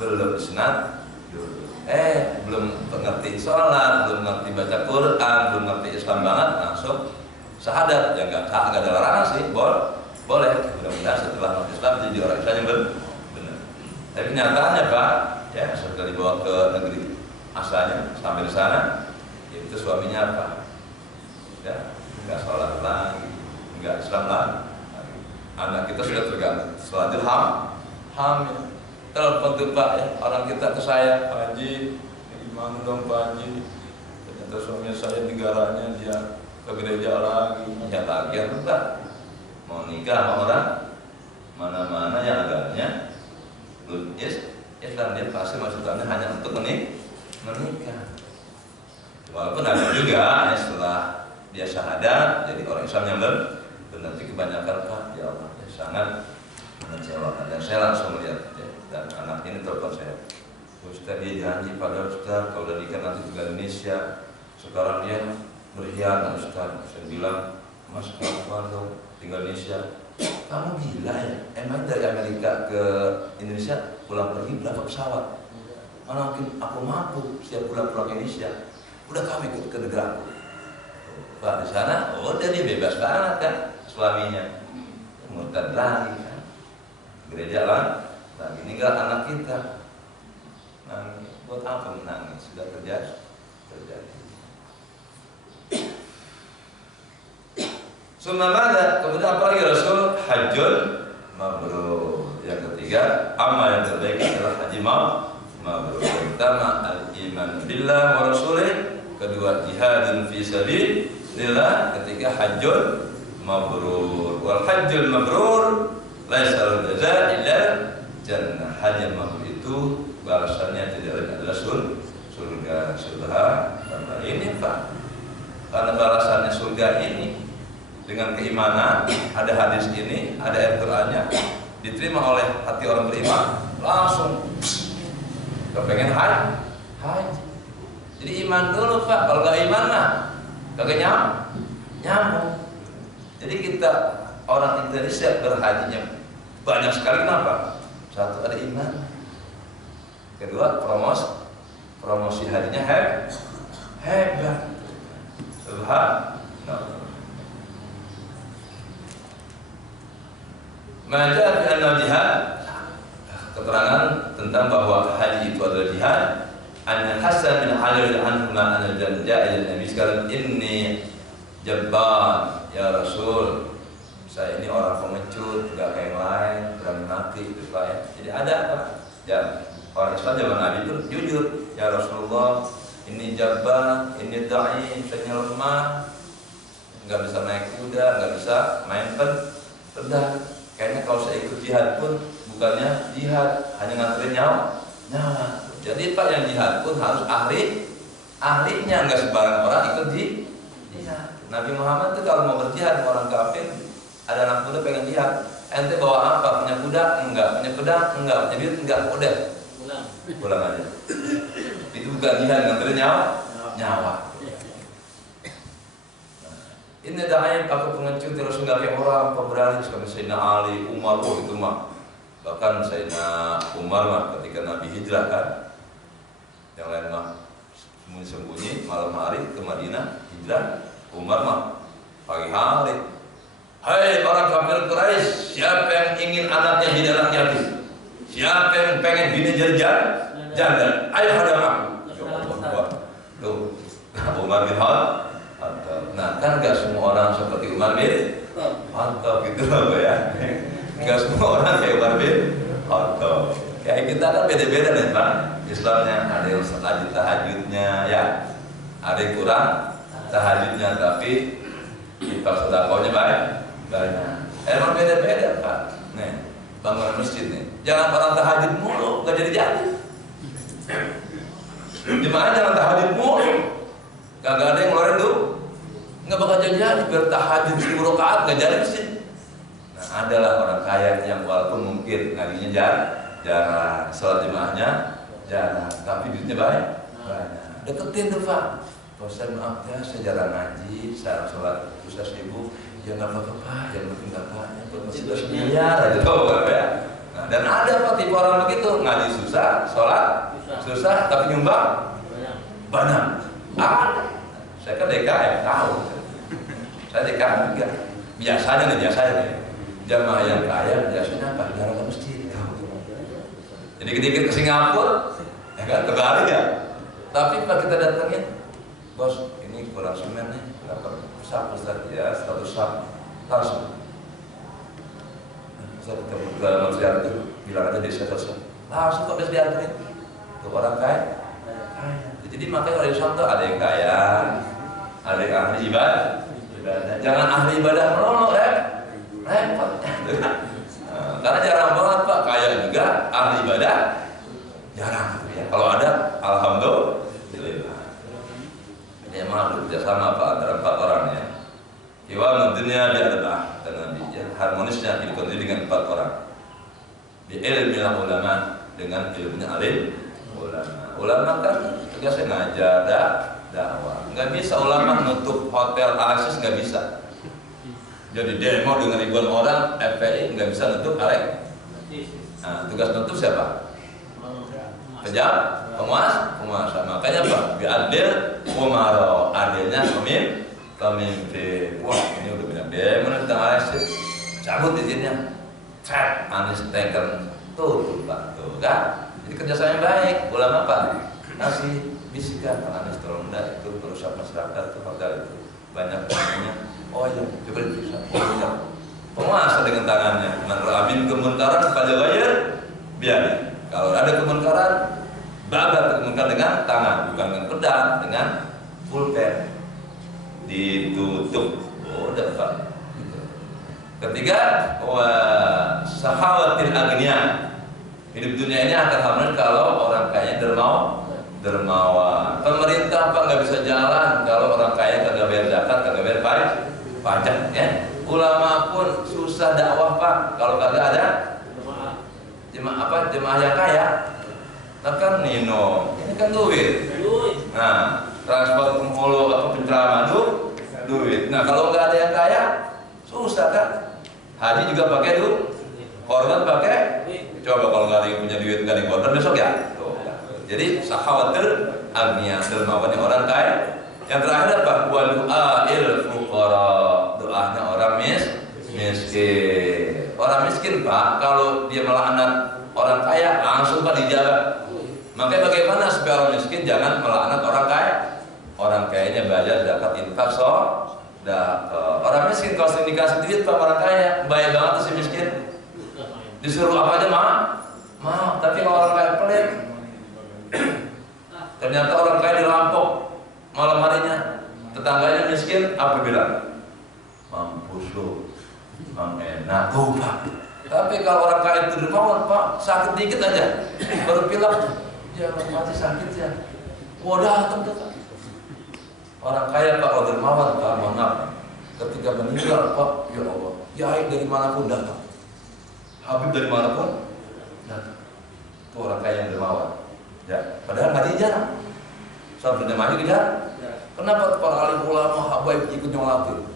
belum Isnat dulu. Belum ngerti sholat, belum ngerti baca Quran, belum ngerti Islam banget langsung syahadat. Ya nggak ada larangan sih, boleh. Mudah-mudahan setelah masuk Islam jadi orang Islam yang benar. Tapi nyatanya Pak, ya setelah dibawa ke negeri asalnya sampai di sana, itu suaminya apa? Ya nggak sholat lagi, nggak Islam lagi. Anak kita sudah terganggu. Sholat hamil. Telepon tuh Pak ya, orang kita ke saya, Pak Haji, gimana dong Pak Haji? Ternyata suami saya negaranya dia ke gereja lagi, ya bagian Pak. Mau nikah sama orang mana-mana yang agamanya belum Islam, dia pasti masukkannya hanya untuk menikah. Walaupun ada juga ya, setelah dia syahadat jadi orang Islam yang benar. Nanti kebanyakan Pak, ya Allah ya, sangat mengecewakan. Dan saya langsung melihat ya, dan anak ini telepon saya, Ustaz dia janji pada Ustaz kalau udah nikah nanti tinggal Indonesia. Sekarang dia berkhianat Ustaz. Saya bilang, Mas kapan dong tinggal Indonesia? Kamu gila ya? Emang dari Amerika ke Indonesia pulang pergi berapa pesawat? Mana mungkin aku mampu setiap bulan pulang ke Indonesia? Udah kamu ikut ke negara aku. Pak di sana, udah dia bebas banget kan suaminya. Murtad lagi kan. Gereja lagi ninggal anak kita. Nangis. Buat apa menangis? Sudah terjadi. Sunnah kemudian apa lagi Rasul? Hajjul mabrur. Yang ketiga, amal yang terbaik adalah haji mabrur. Pertama, al-iman billah wa rasulih. Kedua, jihadun fi sabilillah. Ketiga, hajjul mabrur. Wal hajjul mabrur laisa lahu jazaa illa jannah. Haji mabrur itu balasannya tidak lain adalah surga. Ini Pak. Karena balasannya surga ini dengan keimanan, ada hadis ini, ada ayat Qur'annya, diterima oleh hati orang beriman, langsung kepengen haji. Jadi iman dulu Pak, kalau nggak iman mah kagak nyambung. Jadi kita orang Indonesia berhajinya banyak sekali, kenapa? Satu, ada iman. Kedua, promosi hajinya hebat. Subhanallah. Maka anna jihad, keterangan tentang bahwa haji itu adalah jihad. An Hasan bin Halil anhuma an ja'il Nabi sekalian, inni jabbar ya Rasul, saya ini orang pengecut, gak kayak yang lain, berani mati itu Pak ya. Jadi ada Pak, ya, orang Islam zaman Nabi itu jujur, ya Rasulullah, ini jabbar, ini da'i, saya lemah, nggak bisa naik kuda, nggak bisa main pedang. Kayaknya kalau saya ikut jihad pun bukannya jihad, hanya nganterin nyawa. Jadi Pak, yang jihad pun harus ahlinya, nggak sembarang orang ikut jihad. Nabi Muhammad itu kalau mau berjihad dengan orang kafir, ada anak muda pengen jihad, ente bawa apa? Punya kuda? Enggak. Punya pedang? Enggak. Punya duit? Enggak. Udah, pulang aja. Itu bukan jihad, nganterin nyawa. Ini dahaya pakai pengecut terus nggak kayak orang pemberani seperti Sayyidina Ali, Umar, itu mah. Bahkan Sayyidina Umar mah ketika Nabi hijrah kan, yang lain mah sembunyi malam hari ke Madinah hijrah, Umar mah pagi hari. Hai orang kafir Quraisy, siapa yang ingin anaknya jadi anak yatim? Siapa yang pengen bini janda? Ayo hadap aku. Tuh, Umar bin Khattab. Nah kan nggak semua orang seperti Umar bin Khattab gitu loh ya. Nggak semua orang kayak Umar bin Khattab. Kayak kita kan beda-beda nih Pak. Islamnya ada yang rajin tahajudnya ya, ada yang kurang tahajudnya, tapi infak sedekahnya banyak. Emang beda-beda Pak. Nih bangunan masjid nih, jangan orang tahajud mulu, nggak jadi. Jemaah jangan tahajud mulu. Gak ada yang ngeluarin tuh, nggak bakal jadi biar tahajud 1000 rakaat nggak jadi sih. Nah adalah orang kaya yang walaupun mungkin ngajinya jarang, sholat jemaahnya jarang, tapi duitnya banyak. Deketin tuh Pak. Ustaz maaf ya, saya jarang ngaji, saya sholat Ustaz sibuk. Ya nggak apa-apa Pak, yang penting nggak banyak, masih 12 miliar aja tuh ya. Nah, dan ada Pak tipe orang begitu, ngaji susah, sholat susah, tapi nyumbang banyak. Saya kan DKM tahu. Saya DKM juga. Biasanya nih, jamaah yang kaya biasanya apa? Jarang ke masjid. Jadi dikit ke Singapura, ya kan ke Bali ya. Tapi Pak kita datangin, bos ini kurang semen nih, berapa sap Ustaz ya, 100 sap langsung. Ustaz kita berdua manusia itu bilang aja di satu langsung kok bisa dianterin. Tuh orang kaya. Jadi makanya kalau Islam tuh ada yang kaya, ada yang ahli ibadah. Jangan ahli ibadah melulu repot. Karena jarang banget Pak, kaya juga ahli ibadah jarang ya. Kalau ada alhamdulillah. Ini emang bekerja sama Pak antara 4 orang ya. Iwan dunia bi'arba'ah dan Nabi ya, harmonisnya hidup ini dengan 4 orang. Bi ilmi ulama, dengan ilmunya alim ulama. Ulama kan tugasnya ngajar, dakwah. Nggak bisa ulama nutup hotel Alexis, nggak bisa. Jadi demo dengan ribuan orang, FPI nggak bisa nutup Alexis. Nah, tugas nutup siapa? Penguasa. Makanya Pak, biadil umaro, adilnya pemimpin. Wah, ini udah banyak demo tentang Alexis. Cabut izinnya. Trap, Anies Teken, tutup Pak, tuh kan? Jadi kerjasama yang baik, ulama Pak kasih bisikan, Anies tolong itu perusahaan masyarakat itu hotel itu banyak temannya. Oh iya, coba diperiksa. Oh iya, penguasa dengan tangannya. Meneramin kemunkaran pada bayar biar. Kalau ada kemunkaran, babat kemungkaran dengan tangan, bukan dengan pedang, dengan pulpen. Ditutup. Oh, udah Pak. Ketiga, sahawatil agniya. Hidup dunia ini akan harmonis kalau orang kaya dermawan. Pemerintah Pak nggak bisa jalan kalau orang kaya kagak bayar zakat, kagak bayar pajak ya. Ulama pun susah dakwah Pak kalau kagak ada jemaah yang kaya. Nah kan Nino, ini kan duit. Nah, transport pemulung atau penceramah duit. Nah kalau nggak ada yang kaya, susah kan. Haji juga pakai duit, korban pakai. Coba kalau nggak ada yang punya duit, nggak ada yang korban besok ya. Tuh. Jadi sahawatul agniya, dermawannya orang kaya. Yang terakhir apa? Wa du'ail fuqara, doanya orang miskin. Orang miskin Pak, kalau dia melaknat orang kaya langsung Pak dijaga. Makanya bagaimana supaya orang miskin jangan melaknat orang kaya? Orang kayanya bayar zakat infak orang miskin kalau sering dikasih duit Pak orang kaya, bayar banget tuh si miskin. Disuruh apa aja mau. Tapi kalau orang kaya pelit, ternyata orang kaya dirampok malam harinya. Tetangganya miskin, apa bilang? Mampus lu, enak tuh Pak. Tapi kalau orang kaya itu dermawan Pak, sakit dikit aja baru pilek, jangan mati sakit ya. Wadah datang. Orang kaya Pak kalau dermawan Pak, mohon maaf, ketika meninggal Pak, ya Allah, Yai dari manapun datang, Habib dari manapun datang. Itu orang kaya yang dermawan. Ya, padahal nggak dijarang. Soal dermawan dijarang. Kenapa para alim ulama habaib ikut nyolatin?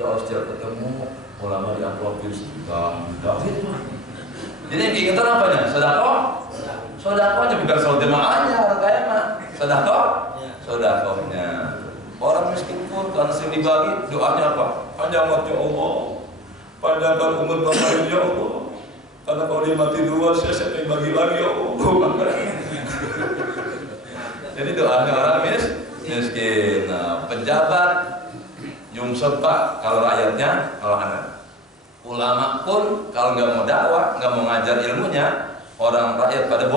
Ya Allah, setiap ketemu ulama di amplopin sedekah. Jadi yang diinginkan apanya? Sedekahnya bukan soal jemaahnya orang kaya mah. Sedekahnya. Orang miskin pun karena sering dibagi, doanya apa? Panjang ya Allah, panjangkan umur Bapak ya Allah. Karena kalau dia mati dua, saya pengen bagi lagi ya Allah. Jadi doanya orang miskin. Nah, pejabat nyungsep Pak kalau rakyatnya melaknat. Ulama pun kalau nggak mau dakwah, nggak mau ngajar ilmunya, orang rakyat pada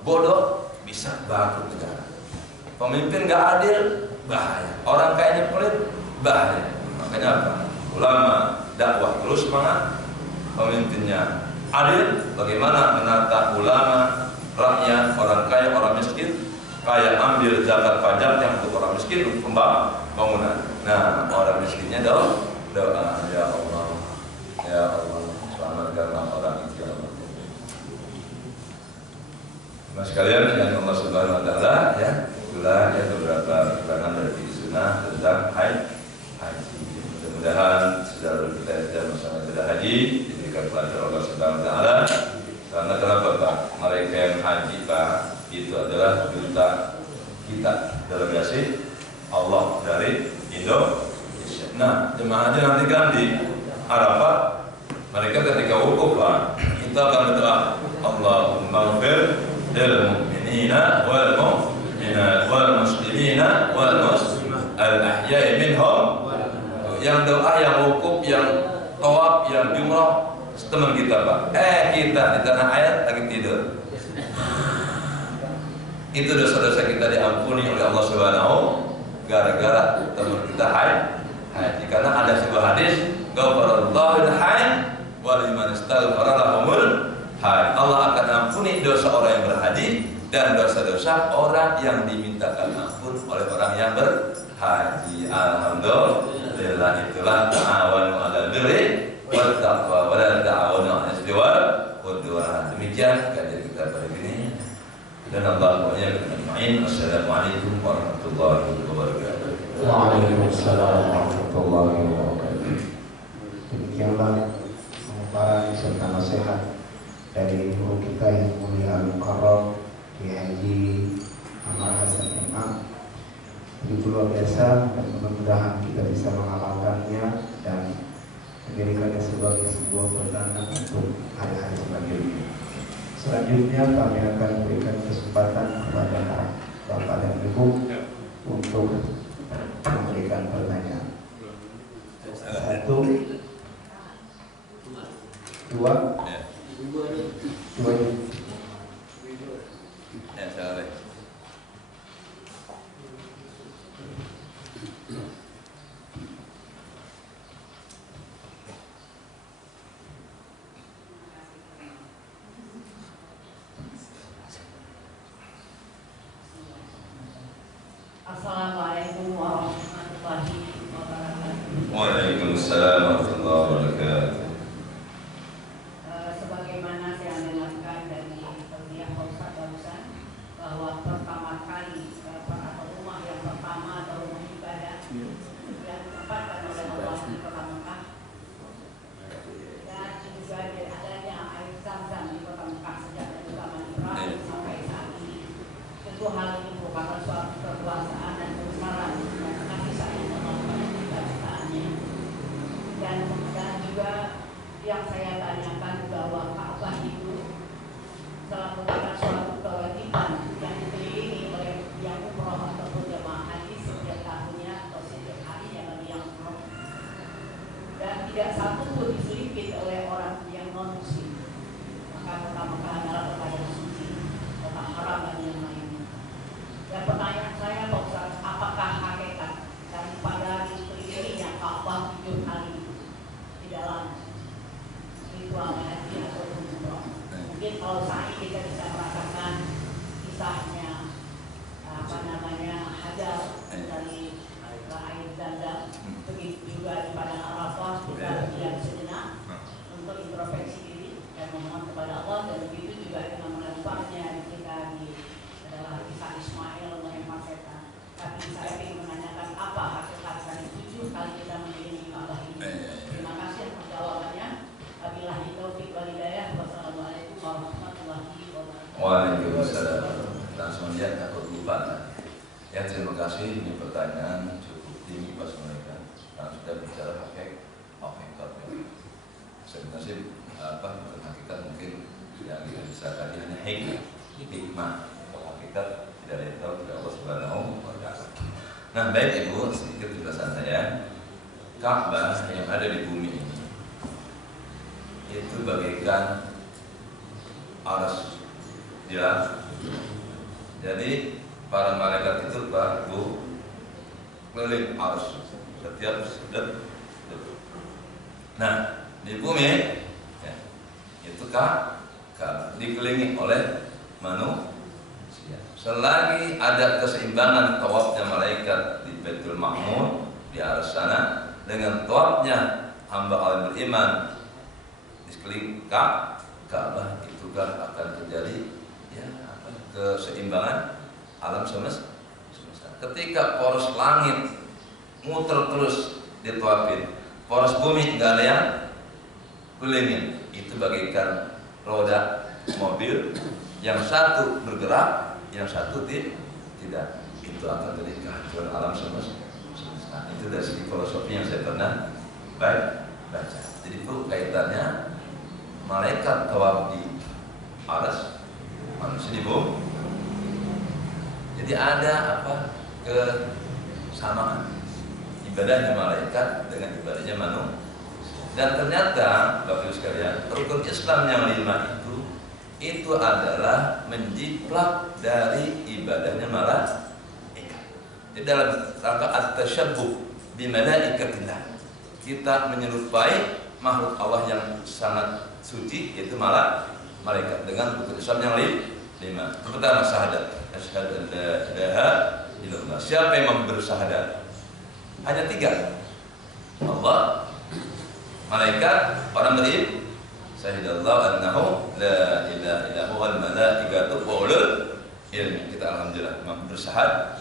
bodoh bisa bangkrut negara. Pemimpin nggak adil, bahaya. Orang kayaknya pelit, bahaya. Makanya apa? Ulama dakwah terus semangat, pemimpinnya adil. Bagaimana menata ulama, rakyat, orang kaya, orang miskin? Kaya ambil zakat pajaknya untuk orang miskin untuk pembangunan. Nah, orang miskinnya doa ya Allah, selamatkanlah orang itu ya Allah. Mas sekalian yang Allah Subhanahu Wa Taala ya, itulah ya beberapa keterangan dari sunnah tentang haji. Mudah-mudahan saudara kita yang bersama kita haji diberikan pelajaran Allah Subhanahu Wa Taala. Karena kenapa Pak? Mereka yang haji Pak itu adalah duta kita, delegasi Allah dari Indonesia. Nah, jemaah haji nanti kan di Arafah, mereka ketika wukuf Pak, kita akan berdoa Allahumma ighfir lil mu'minina wal mu'minat wal muslimina wal muslimat al ahya'i minhum. Yang doa, yang wukuf, yang tawaf, yang jumrah teman kita Pak. Kita di tanah air lagi tidur. Itu dosa-dosa kita diampuni oleh Allah Subhanahu gara-gara teman kita haji. Karena ada sebuah hadis, ghafarallahu al-hajj wa liman istaghfara lahumul hajj. Allah akan ampuni dosa orang yang berhaji dan dosa-dosa orang yang dimintakan ampun oleh orang yang berhaji. Alhamdulillah, itulah ta'awanu 'alal birri wat taqwa wa la ta'awanu 'alal ismi wal 'udwan. Demikian kajian kita pada ini. Dan Allah wa'alaikum. Assalamualaikum warahmatullahi wabarakatuh. Waalaikumsalam warahmatullahi wabarakatuh. Demikianlah pemaparan serta nasihat dari guru kita yang mulia Al-Mukarram Kiai Haji Amar Hasan Imam. Begitu luar biasa, dan mudah-mudahan kita bisa mengamalkannya dan menjadikannya sebagai sebuah pegangan untuk hari-hari selanjutnya. Selanjutnya kami akan memberikan kesempatan kepada Bapak dan Ibu untuk memberikan pertanyaan. 1, 2. Assalamualaikum warahmatullahi wabarakatuh. Waalaikumsalam yang ditempatkan oleh Allah di kota Mekah, dan juga adanya air Zam-Zam di kota Mekah sejak dari zaman Ibrahim sampai saat ini. Tentu hal ini merupakan suatu kekuasaan dan kebenaran dan kasih sayang Allah kepada ciptaannya. Dan juga yang saya tanyakan bahwa Ka'bah itu telah merupakan suatu kewajiban yang dikelilingi oleh yang umroh ataupun jemaah haji setiap tahunnya atau setiap harinya bagi yang umroh, dan tidak satu pun diselipit oleh orang yang non muslim. Maka kota Mekah adalah kota yang suci, kota haram dan yang lainnya. Dan pertanyaan saya Pak Ustaz, apakah hakikat daripada dikelilinginya Ka'bah 7 hari di dalam ritual haji ataupun umroh? Mungkin kalau saat ini kita bisa merasakan kisahnya Hajar dari air Zam-Zam, begitu juga di Padang Arafah kita diam sejenak untuk introspeksi diri dan memohon kepada Allah, dan begitu juga dengan melemparnya kita adalah kisah Ismail melempar setan. Tapi saya ingin menanyakan apa hakikat dari 7 kali kita mengiringi Ka'bah ini. Terima kasih atas jawabannya. Wabillahi taufiq wal hidayah. Wassalamualaikum warahmatullahi wabarakatuh. Waalaikumsalam. Langsung lihat takut lupa. Ya, terima kasih. Ini pertanyaan cukup tinggi pas mereka karena sudah bicara hakikat. Sebenarnya bukan hakikat, mungkin yang kita bisa tadi hanya hikmah. Kalau hakikat tidak ada yang tahu, tidak Allah Subhanahu wa Ta'ala. Nah, baik Ibu, sedikit penjelasan saya. Ka'bah yang ada di bumi ini itu bagaikan aras di langit. Jadi para malaikat itu baru keliling aras setiap detik. Nah, di bumi ya, itu dikelilingi oleh manusia. Selagi ada keseimbangan tawafnya malaikat di Baitul Ma'mur di aras sana dengan tawafnya hamba Allah beriman di sekeliling Ka'bah, itu kan akan terjadi ya keseimbangan alam semesta. Ketika poros langit muter terus ditawafin, poros bumi nggak ada yang kelilingin, itu bagaikan roda mobil, yang satu bergerak, yang satu tidak. Itu akan terjadi kehancuran alam semesta. Itu dari segi filosofi yang saya pernah baca. Jadi itu kaitannya malaikat tawaf di aras, manusia di bumi. Jadi ada kesamaan ibadahnya malaikat dengan ibadahnya manusia. Dan ternyata Bapak Ibu sekalian, rukun Islam yang 5 itu adalah menjiplak dari ibadahnya malaikat. Jadi dalam rangka at-tasyabbuh bi malaikatillah, kita menyerupai makhluk Allah yang sangat suci, yaitu malaikat, dengan rukun Islam yang 5. Pertama syahadat, asyhadu an la ilaha illallah. Siapa yang bersyahadat? Hanya 3. Allah, malaikat, orang beriman. Syahidallahu annahu la ilaha illa huwal malaikatu wa ulul ilmi. Kita alhamdulillah bersyahadat.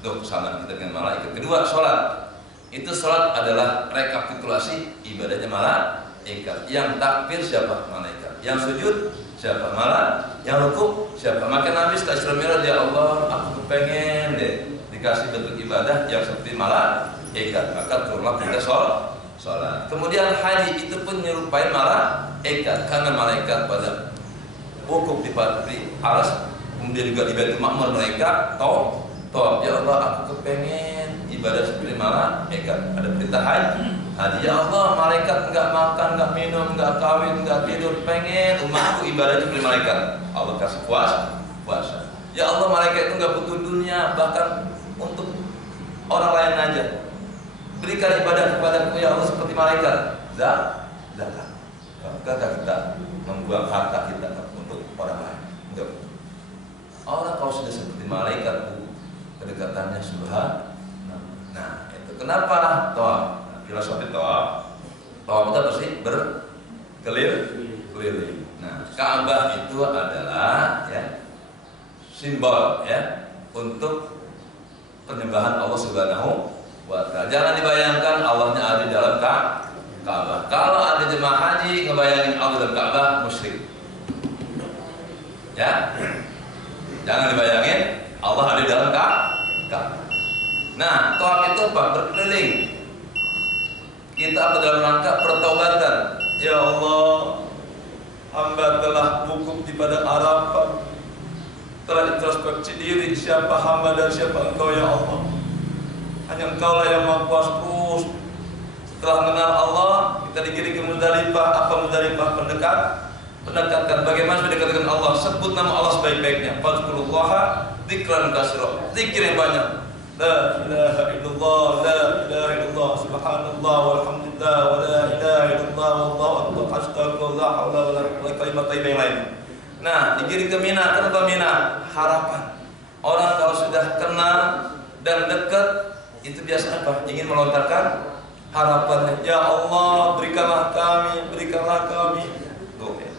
Itu kesamaan kita dengan malaikat. Kedua, sholat. Itu sholat adalah rekapitulasi ibadahnya malaikat. Yang takbir siapa? Malaikat. Yang sujud siapa? Malaikat. Yang rukuk siapa? Maka Nabi setelah Isra Mi'raj, ya Allah, aku pengen deh dikasih bentuk ibadah yang seperti malaikat. Maka turunlah perintah sholat. Kemudian haji itu pun menyerupai malaikat, karena malaikat pada wukuf di aras, kemudian juga di Baitul Ma'mur mereka tawaf. Ya Allah, aku kepengen ibadah seperti malaikat. Ada perintah haji. Ya Allah, malaikat nggak makan, nggak minum, nggak kawin, nggak tidur, pengen umatku ibadah seperti malaikat. Allah kasih puasa. Ya Allah, malaikat itu nggak butuh dunia, bahkan untuk orang lain aja. Berikan ibadah kepadaku ya Allah seperti malaikat. Zakat. Maka kita membuang harta kita untuk orang lain. Enggak. Orang kalau sudah seperti malaikat, kedekatannya subhanallah. Nah, itu kenapa tawaf? Filosofi tawaf itu apa sih? Berkeliling. Nah, Ka'bah itu adalah ya simbol ya untuk penyembahan Allah Subhanahu wa ta'ala. Jangan dibayangkan Allahnya ada di dalam Ka'bah. Kalau ada jemaah haji ngebayangin Allah dalam Ka'bah, musyrik. Ya, jangan dibayangin Allah ada di dalam Ka'bah. Nah, tawaf itu apa? Berkeliling. Kita apa dalam rangka pertaubatan. Ya Allah, hamba telah wukuf di padang Arafah, telah introspeksi diri, siapa hamba dan siapa Engkau ya Allah. Hanya Engkau lah yang Maha Kuasa. Terus setelah mengenal Allah, kita digiring ke Muzdalifah. Apa Muzdalifah? Pendekatkan. Bagaimana mendekatkan Allah? Sebut nama Allah sebaik-baiknya. Fadzkurullaha dzikran katsira. Zikir yang banyak. La ilaha illallah, la ilaha illallah, subhanallah walhamdulillah, wa la ilaha illallah, wallahu akbar, astagfirullah, la haula wala quwwata kalimat thayyibah yang lain. Nah, digiring ke Mina. Kenapa Mina? Harapan. Orang kalau sudah kenal dan dekat, itu biasa apa? Ingin melontarkan harapannya. Ya Allah, berikanlah kami, berikanlah kami. Tuh, ya.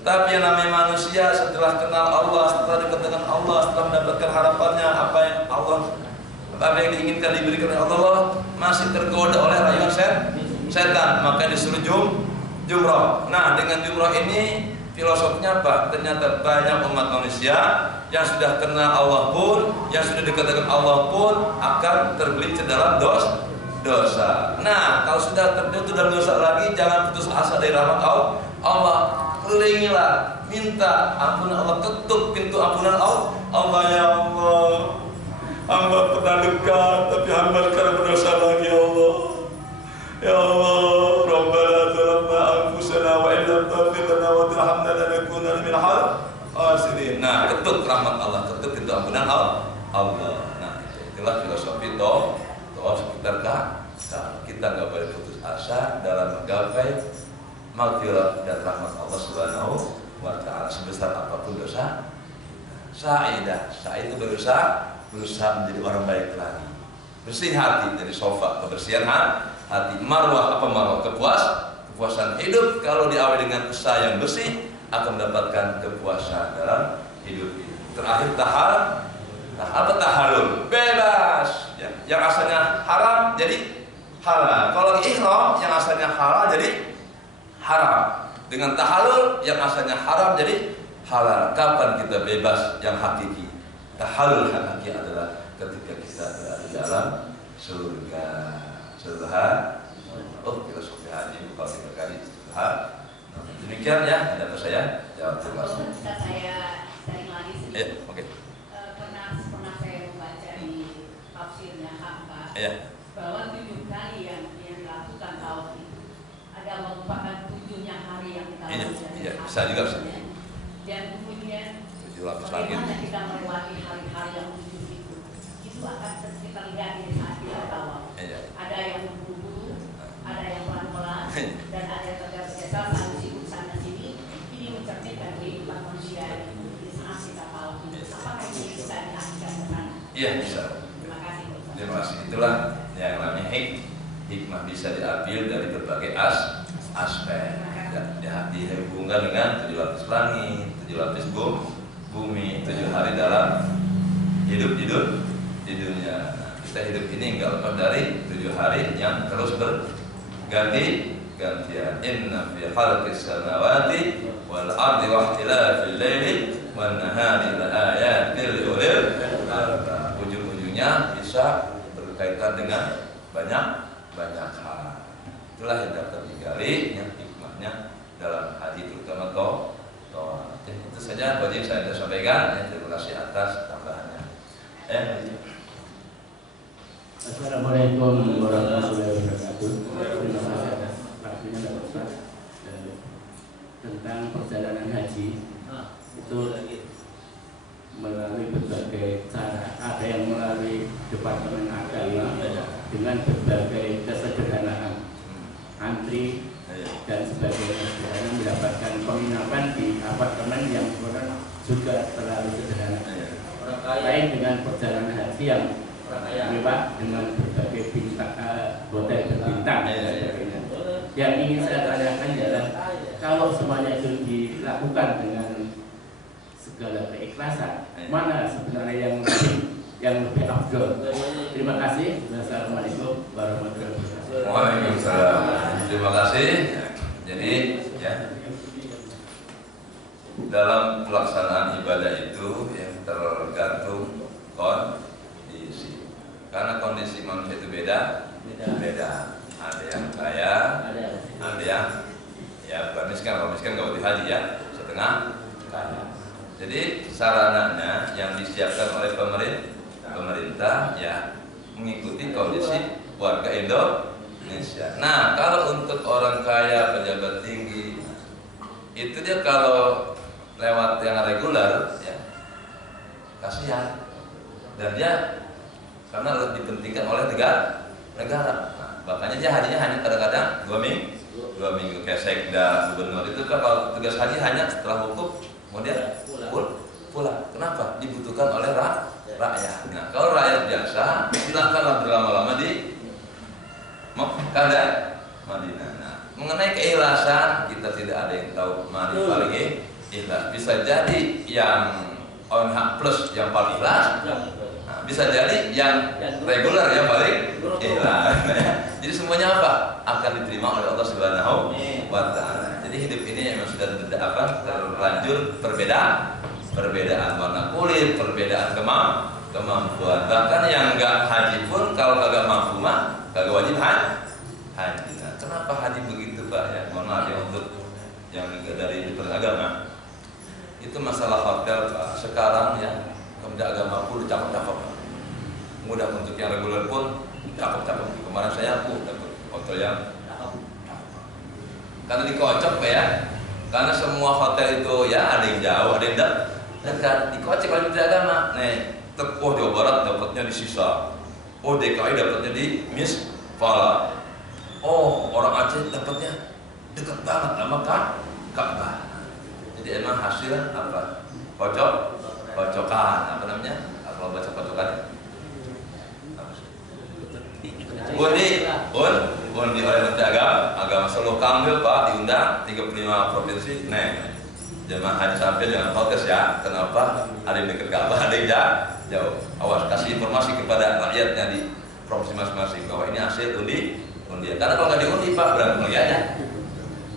Tapi yang namanya manusia setelah kenal Allah, setelah dekat dengan Allah, setelah mendapatkan harapannya, apa yang diinginkan diberikan oleh Allah, masih tergoda oleh rayuan setan. Maka disuruh jumrah. Nah, dengan jumrah ini filosofinya apa? Ternyata banyak umat manusia yang sudah kenal Allah pun, yang sudah dekat dengan Allah pun akan tergelincir dalam dosa. Nah, kalau sudah terjatuh dalam dosa lagi, jangan putus asa dari rahmat Allah. Kelingilah, minta ampunan Allah, ketuk pintu ampunan Allah. Ya Allah, hamba pernah dekat, tapi hamba sekarang berdosa lagi ya Allah. Ya Allah, Rabbana zalamna anfusana wa illam taghfir lana wa tarhamna lanakunanna minal khasirin. Nah, ketuk rahmat Allah, ketuk pintu ampunan Allah. Nah, itulah filosofi tawaf sekitar Ka'bah. Kita nggak boleh putus asa dalam menggapai maghfirah dan rahmat Allah Subhanahu wa ta'ala sebesar apapun dosa. Sa'i itu berusaha menjadi orang baik lagi. Bersih hati dari sofa, kebersihan hati. Marwah apa marwah? Kepuasan hidup. Kalau diawali dengan usaha yang bersih, akan mendapatkan kepuasan dalam hidup ini. Terakhir tahallul. Nah, apa tahallul? Bebas. Ya, yang asalnya haram jadi halal. Kalau ihram yang asalnya halal jadi haram. Dengan tahallul yang asalnya haram jadi halal. Kapan kita bebas yang hakiki? Tahallul hakiki adalah ketika kita berada di dalam surga. Filosofi haji kalau tiga kali surga. Demikian ya, ada apa saya jawab terima kasih. Saya sering lagi sedikit. Ya, oke. Pernah saya membaca di tafsirnya Hamba bahwa 7 kali yang dilakukan tawaf itu ada merupakan 7-nya hari yang kita lakukan. Iya, bisa juga. Dan kemudian 7 lapis lagi. bagaimana kita melewati hari-hari yang 7 itu akan kita lihat di saat kita tawaf. Ada yang buru-buru, ada yang pelan-pelan, dan ada yang tergesa-gesa sambil sibuk sana sini. Ini mencerminkan kehidupan manusia di saat kita tawaf. Apakah ini bisa diartikan ke sana? Iya, bisa. Terima kasih. Terima kasih. Itulah yang namanya hikmah bisa diambil dari berbagai aspek. Dihubungkan dengan 7 lapis langit, 7 lapis bumi, 7 hari dalam hidup di dunia. Nah, kita hidup ini enggak lepas dari 7 hari yang terus berganti-gantian. Inna fi khalqis samawati wal ardi wa ikhtilafil laili wan nahari la ayatin li ulil albab. Ujung-ujungnya bisa berkaitan dengan banyak hal. Itulah yang dapat digali yang hikmahnya dalam haji, terutama tawaf. Itu saja bagi yang saya sampaikan. Terima kasih atas tambahannya. Assalamualaikum warahmatullahi wabarakatuh. Terima kasih atas waktunya dan Ustaz. Tentang perjalanan haji itu melalui berbagai cara. Ada yang melalui Departemen Agama dengan berbagai kesederhanaan, antri dan sebagainya, karena mendapatkan penginapan di apartemen yang juga terlalu sederhana. Lain dengan perjalanan haji yang mewah dengan berbagai bintang, hotel berbintang dan sebagainya. Yang ingin saya tanyakan adalah kalau semuanya itu dilakukan dengan segala keikhlasan, mana sebenarnya yang yang lebih afdol. Terima kasih. Wassalamualaikum warahmatullahi wabarakatuh. Waalaikumsalam. Terima kasih. Jadi ya, dalam pelaksanaan ibadah itu yang tergantung kondisi. Karena kondisi manusia itu beda. Ada yang kaya, ada yang ya bukan miskin. Kalau miskin nggak boleh haji ya, setengah kaya. Jadi sarananya yang disiapkan oleh pemerintah ya mengikuti kondisi warga Indonesia. Nah, kalau untuk orang kaya, pejabat tinggi, itu dia kalau lewat yang reguler ya kasihan, dan dia karena lebih dipentingkan oleh negara. Nah, makanya dia hajinya hanya kadang-kadang 2 minggu kayak sekda, gubernur itu kan kalau tugas haji hanya setelah wukuf kemudian pulang. Kenapa? Dibutuhkan oleh rakyat. Nah, kalau rakyat biasa silakanlah berlama-lama di Mekah dan Madinah. Nah, mengenai keikhlasan kita tidak ada yang tahu mana yang paling ikhlas. Bisa jadi yang on plus yang paling ikhlas. Nah, bisa jadi yang reguler yang paling ikhlas. Jadi semuanya apa? Akan diterima oleh Allah Subhanahu wa Ta'ala. Jadi hidup ini memang sudah terlanjur perbedaan warna kulit, perbedaan kemampuan. Bahkan yang enggak haji pun kalau kagak mampu mah kagak wajib haji. Nah, kenapa haji begitu Pak? Ya, mohon maaf ya untuk yang dari beragama. Itu masalah hotel Pak. Sekarang ya pemuda agama pun cakep-cakep. Mudah untuk yang reguler pun cakep-cakep. Kemarin saya pun dapat hotel yang karena dikocok Pak ya. Karena semua hotel itu ya ada yang jauh, ada yang dekat. Dikocok oleh menteri agama. Nih, oh Jawa Barat dapatnya di Sisa. Oh DKI dapatnya di Misfala. Oh orang Aceh dapatnya dekat banget sama Ka'bah. Jadi emang hasil apa? Kocokan. Apa namanya? Kalau baca kocokan? Undi oleh Menteri Agama Solo Kambil Pak diundang 35 provinsi. Nih, jemaah haji sampai dengan fokus ya. Kenapa? Ada yang dekat Ka'bah, ada yang jauh. Awas kasih informasi kepada rakyatnya di provinsi masing-masing bahwa ini hasil undian. Karena kalau nggak diundi Pak berantem lagi aja.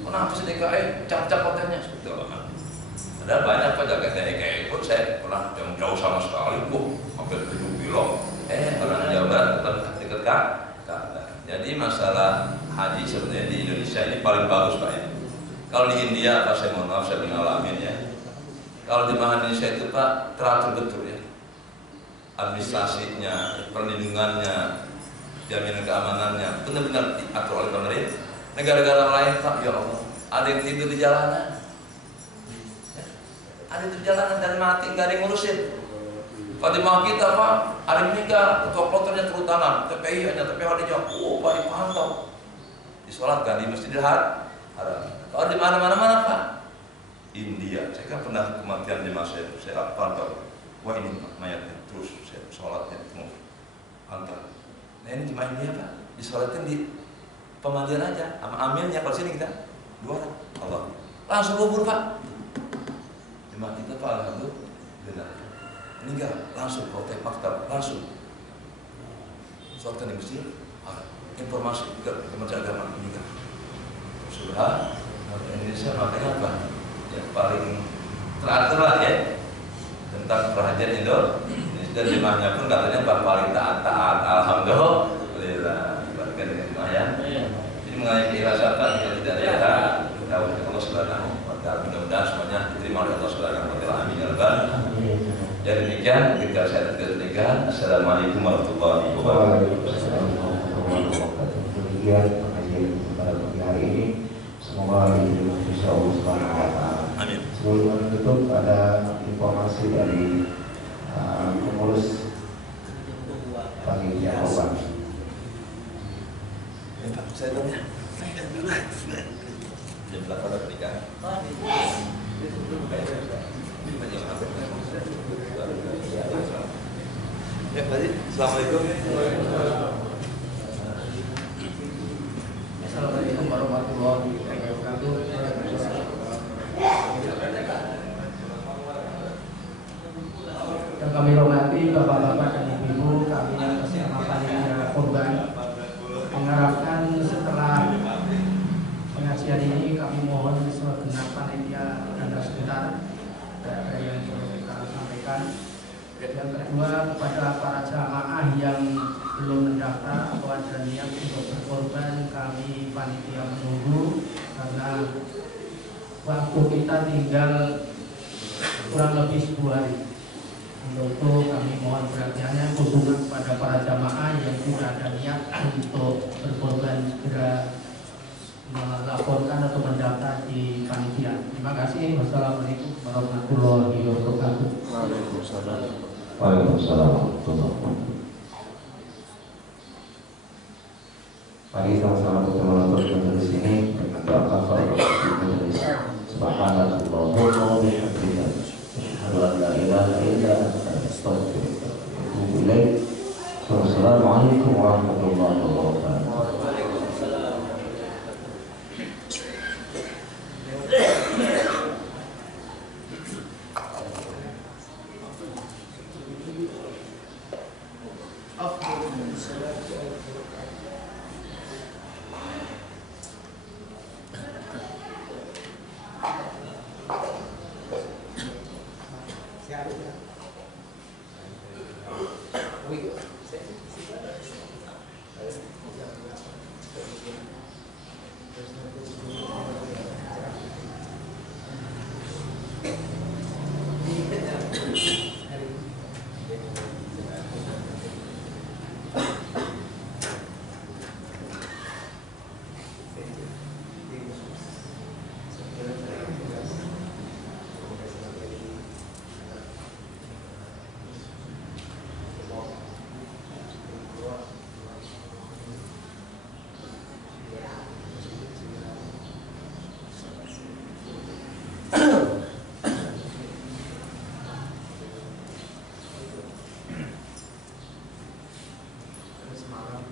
Kenapa sih DKI cap-cap hotelnya? Padahal banyak Pak jaga DKI pun saya pernah yang jauh sama sekali, hampir 7 kilo. Orang Jawa Barat dekat Ka'bah. Jadi masalah haji sebenarnya di Indonesia ini paling bagus Pak ya. Kalau di India Pak saya mohon maaf saya ngalamin ya. Kalau di Indonesia itu Pak teratur betul ya. Administrasinya, perlindungannya, jaminan keamanannya benar-benar diatur oleh pemerintah. Negara-negara lain Pak ya Allah ada yang tidur di jalanan. Ada yang tidur di jalanan dan mati nggak ada yang ngurusin. Kalau di rumah kita Pak, ada yang meninggal, ketua kloternya turun tangan, TPI hanya TPI ada jauh, Pak dipantau, disolatkan di Masjidil Haram. Kalau di mana-mana Pak, India, saya kan pernah kematian di masa itu, saya pantau, wah ini mayatnya terus, saya sholatnya terus, antar. Nah ini cuma India Pak, disolatin di pemandian aja, sama amilnya kalau sini kita 2 orang, Allah, langsung kubur Pak. Cuma kita Pak alhamdulillah. Meninggal langsung protek maktab langsung soalkan di masjid informasi ke Kementerian Agama meninggal. Subhanallah Indonesia makanya apa yang paling teratur lah ya tentang perhatian Indonesia dan jemaahnya pun katanya paling taat alhamdulillah bahkan dengan jemaah ya. Jadi mengenai keikhlasan kita tidak lihat tahu Allah Subhanahu wa Ta'ala mudah-mudahan semuanya diterima oleh Allah Subhanahu wa Ta'ala amin ya rabbal. Ya demikian kita saya demikian. Assalamualaikum warahmatullahi wabarakatuh. Demikian pengajian pada pagi hari ini. Semoga bisa Allah Subhanahu wa Ta'ala. Amin. Sebelum menutup ada informasi dari pengurus pagi Jawaban. Saya tanya. Jam 8 ada pernikahan. Ya, tadi. Assalamualaikum. Assalamualaikum warahmatullahi wabarakatuh. Yang kami hormati Bapak-bapak dan Ibu dilakukan. Yang kedua, kepada para jamaah yang belum mendaftar atau ada niat untuk berkorban, kami panitia menunggu karena waktu kita tinggal kurang lebih 10 hari. Untuk itu kami mohon perhatiannya khususnya kepada para jamaah yang sudah ada niat untuk berkorban segera melaporkan atau mendaftar di panitia. Terima kasih. Wassalamualaikum warahmatullahi wabarakatuh. Waalaikumsalam warahmatullahi wabarakatuh. Mari sama-sama kita melakukan majelis ini dengan doa kafarah majelis. Subhanallahumma wa bihamdika, asyhadu an la ilaha illa anta, astaghfiruka wa atubu ilaik. Wassalamualaikum warahmatullahi wabarakatuh. Semalam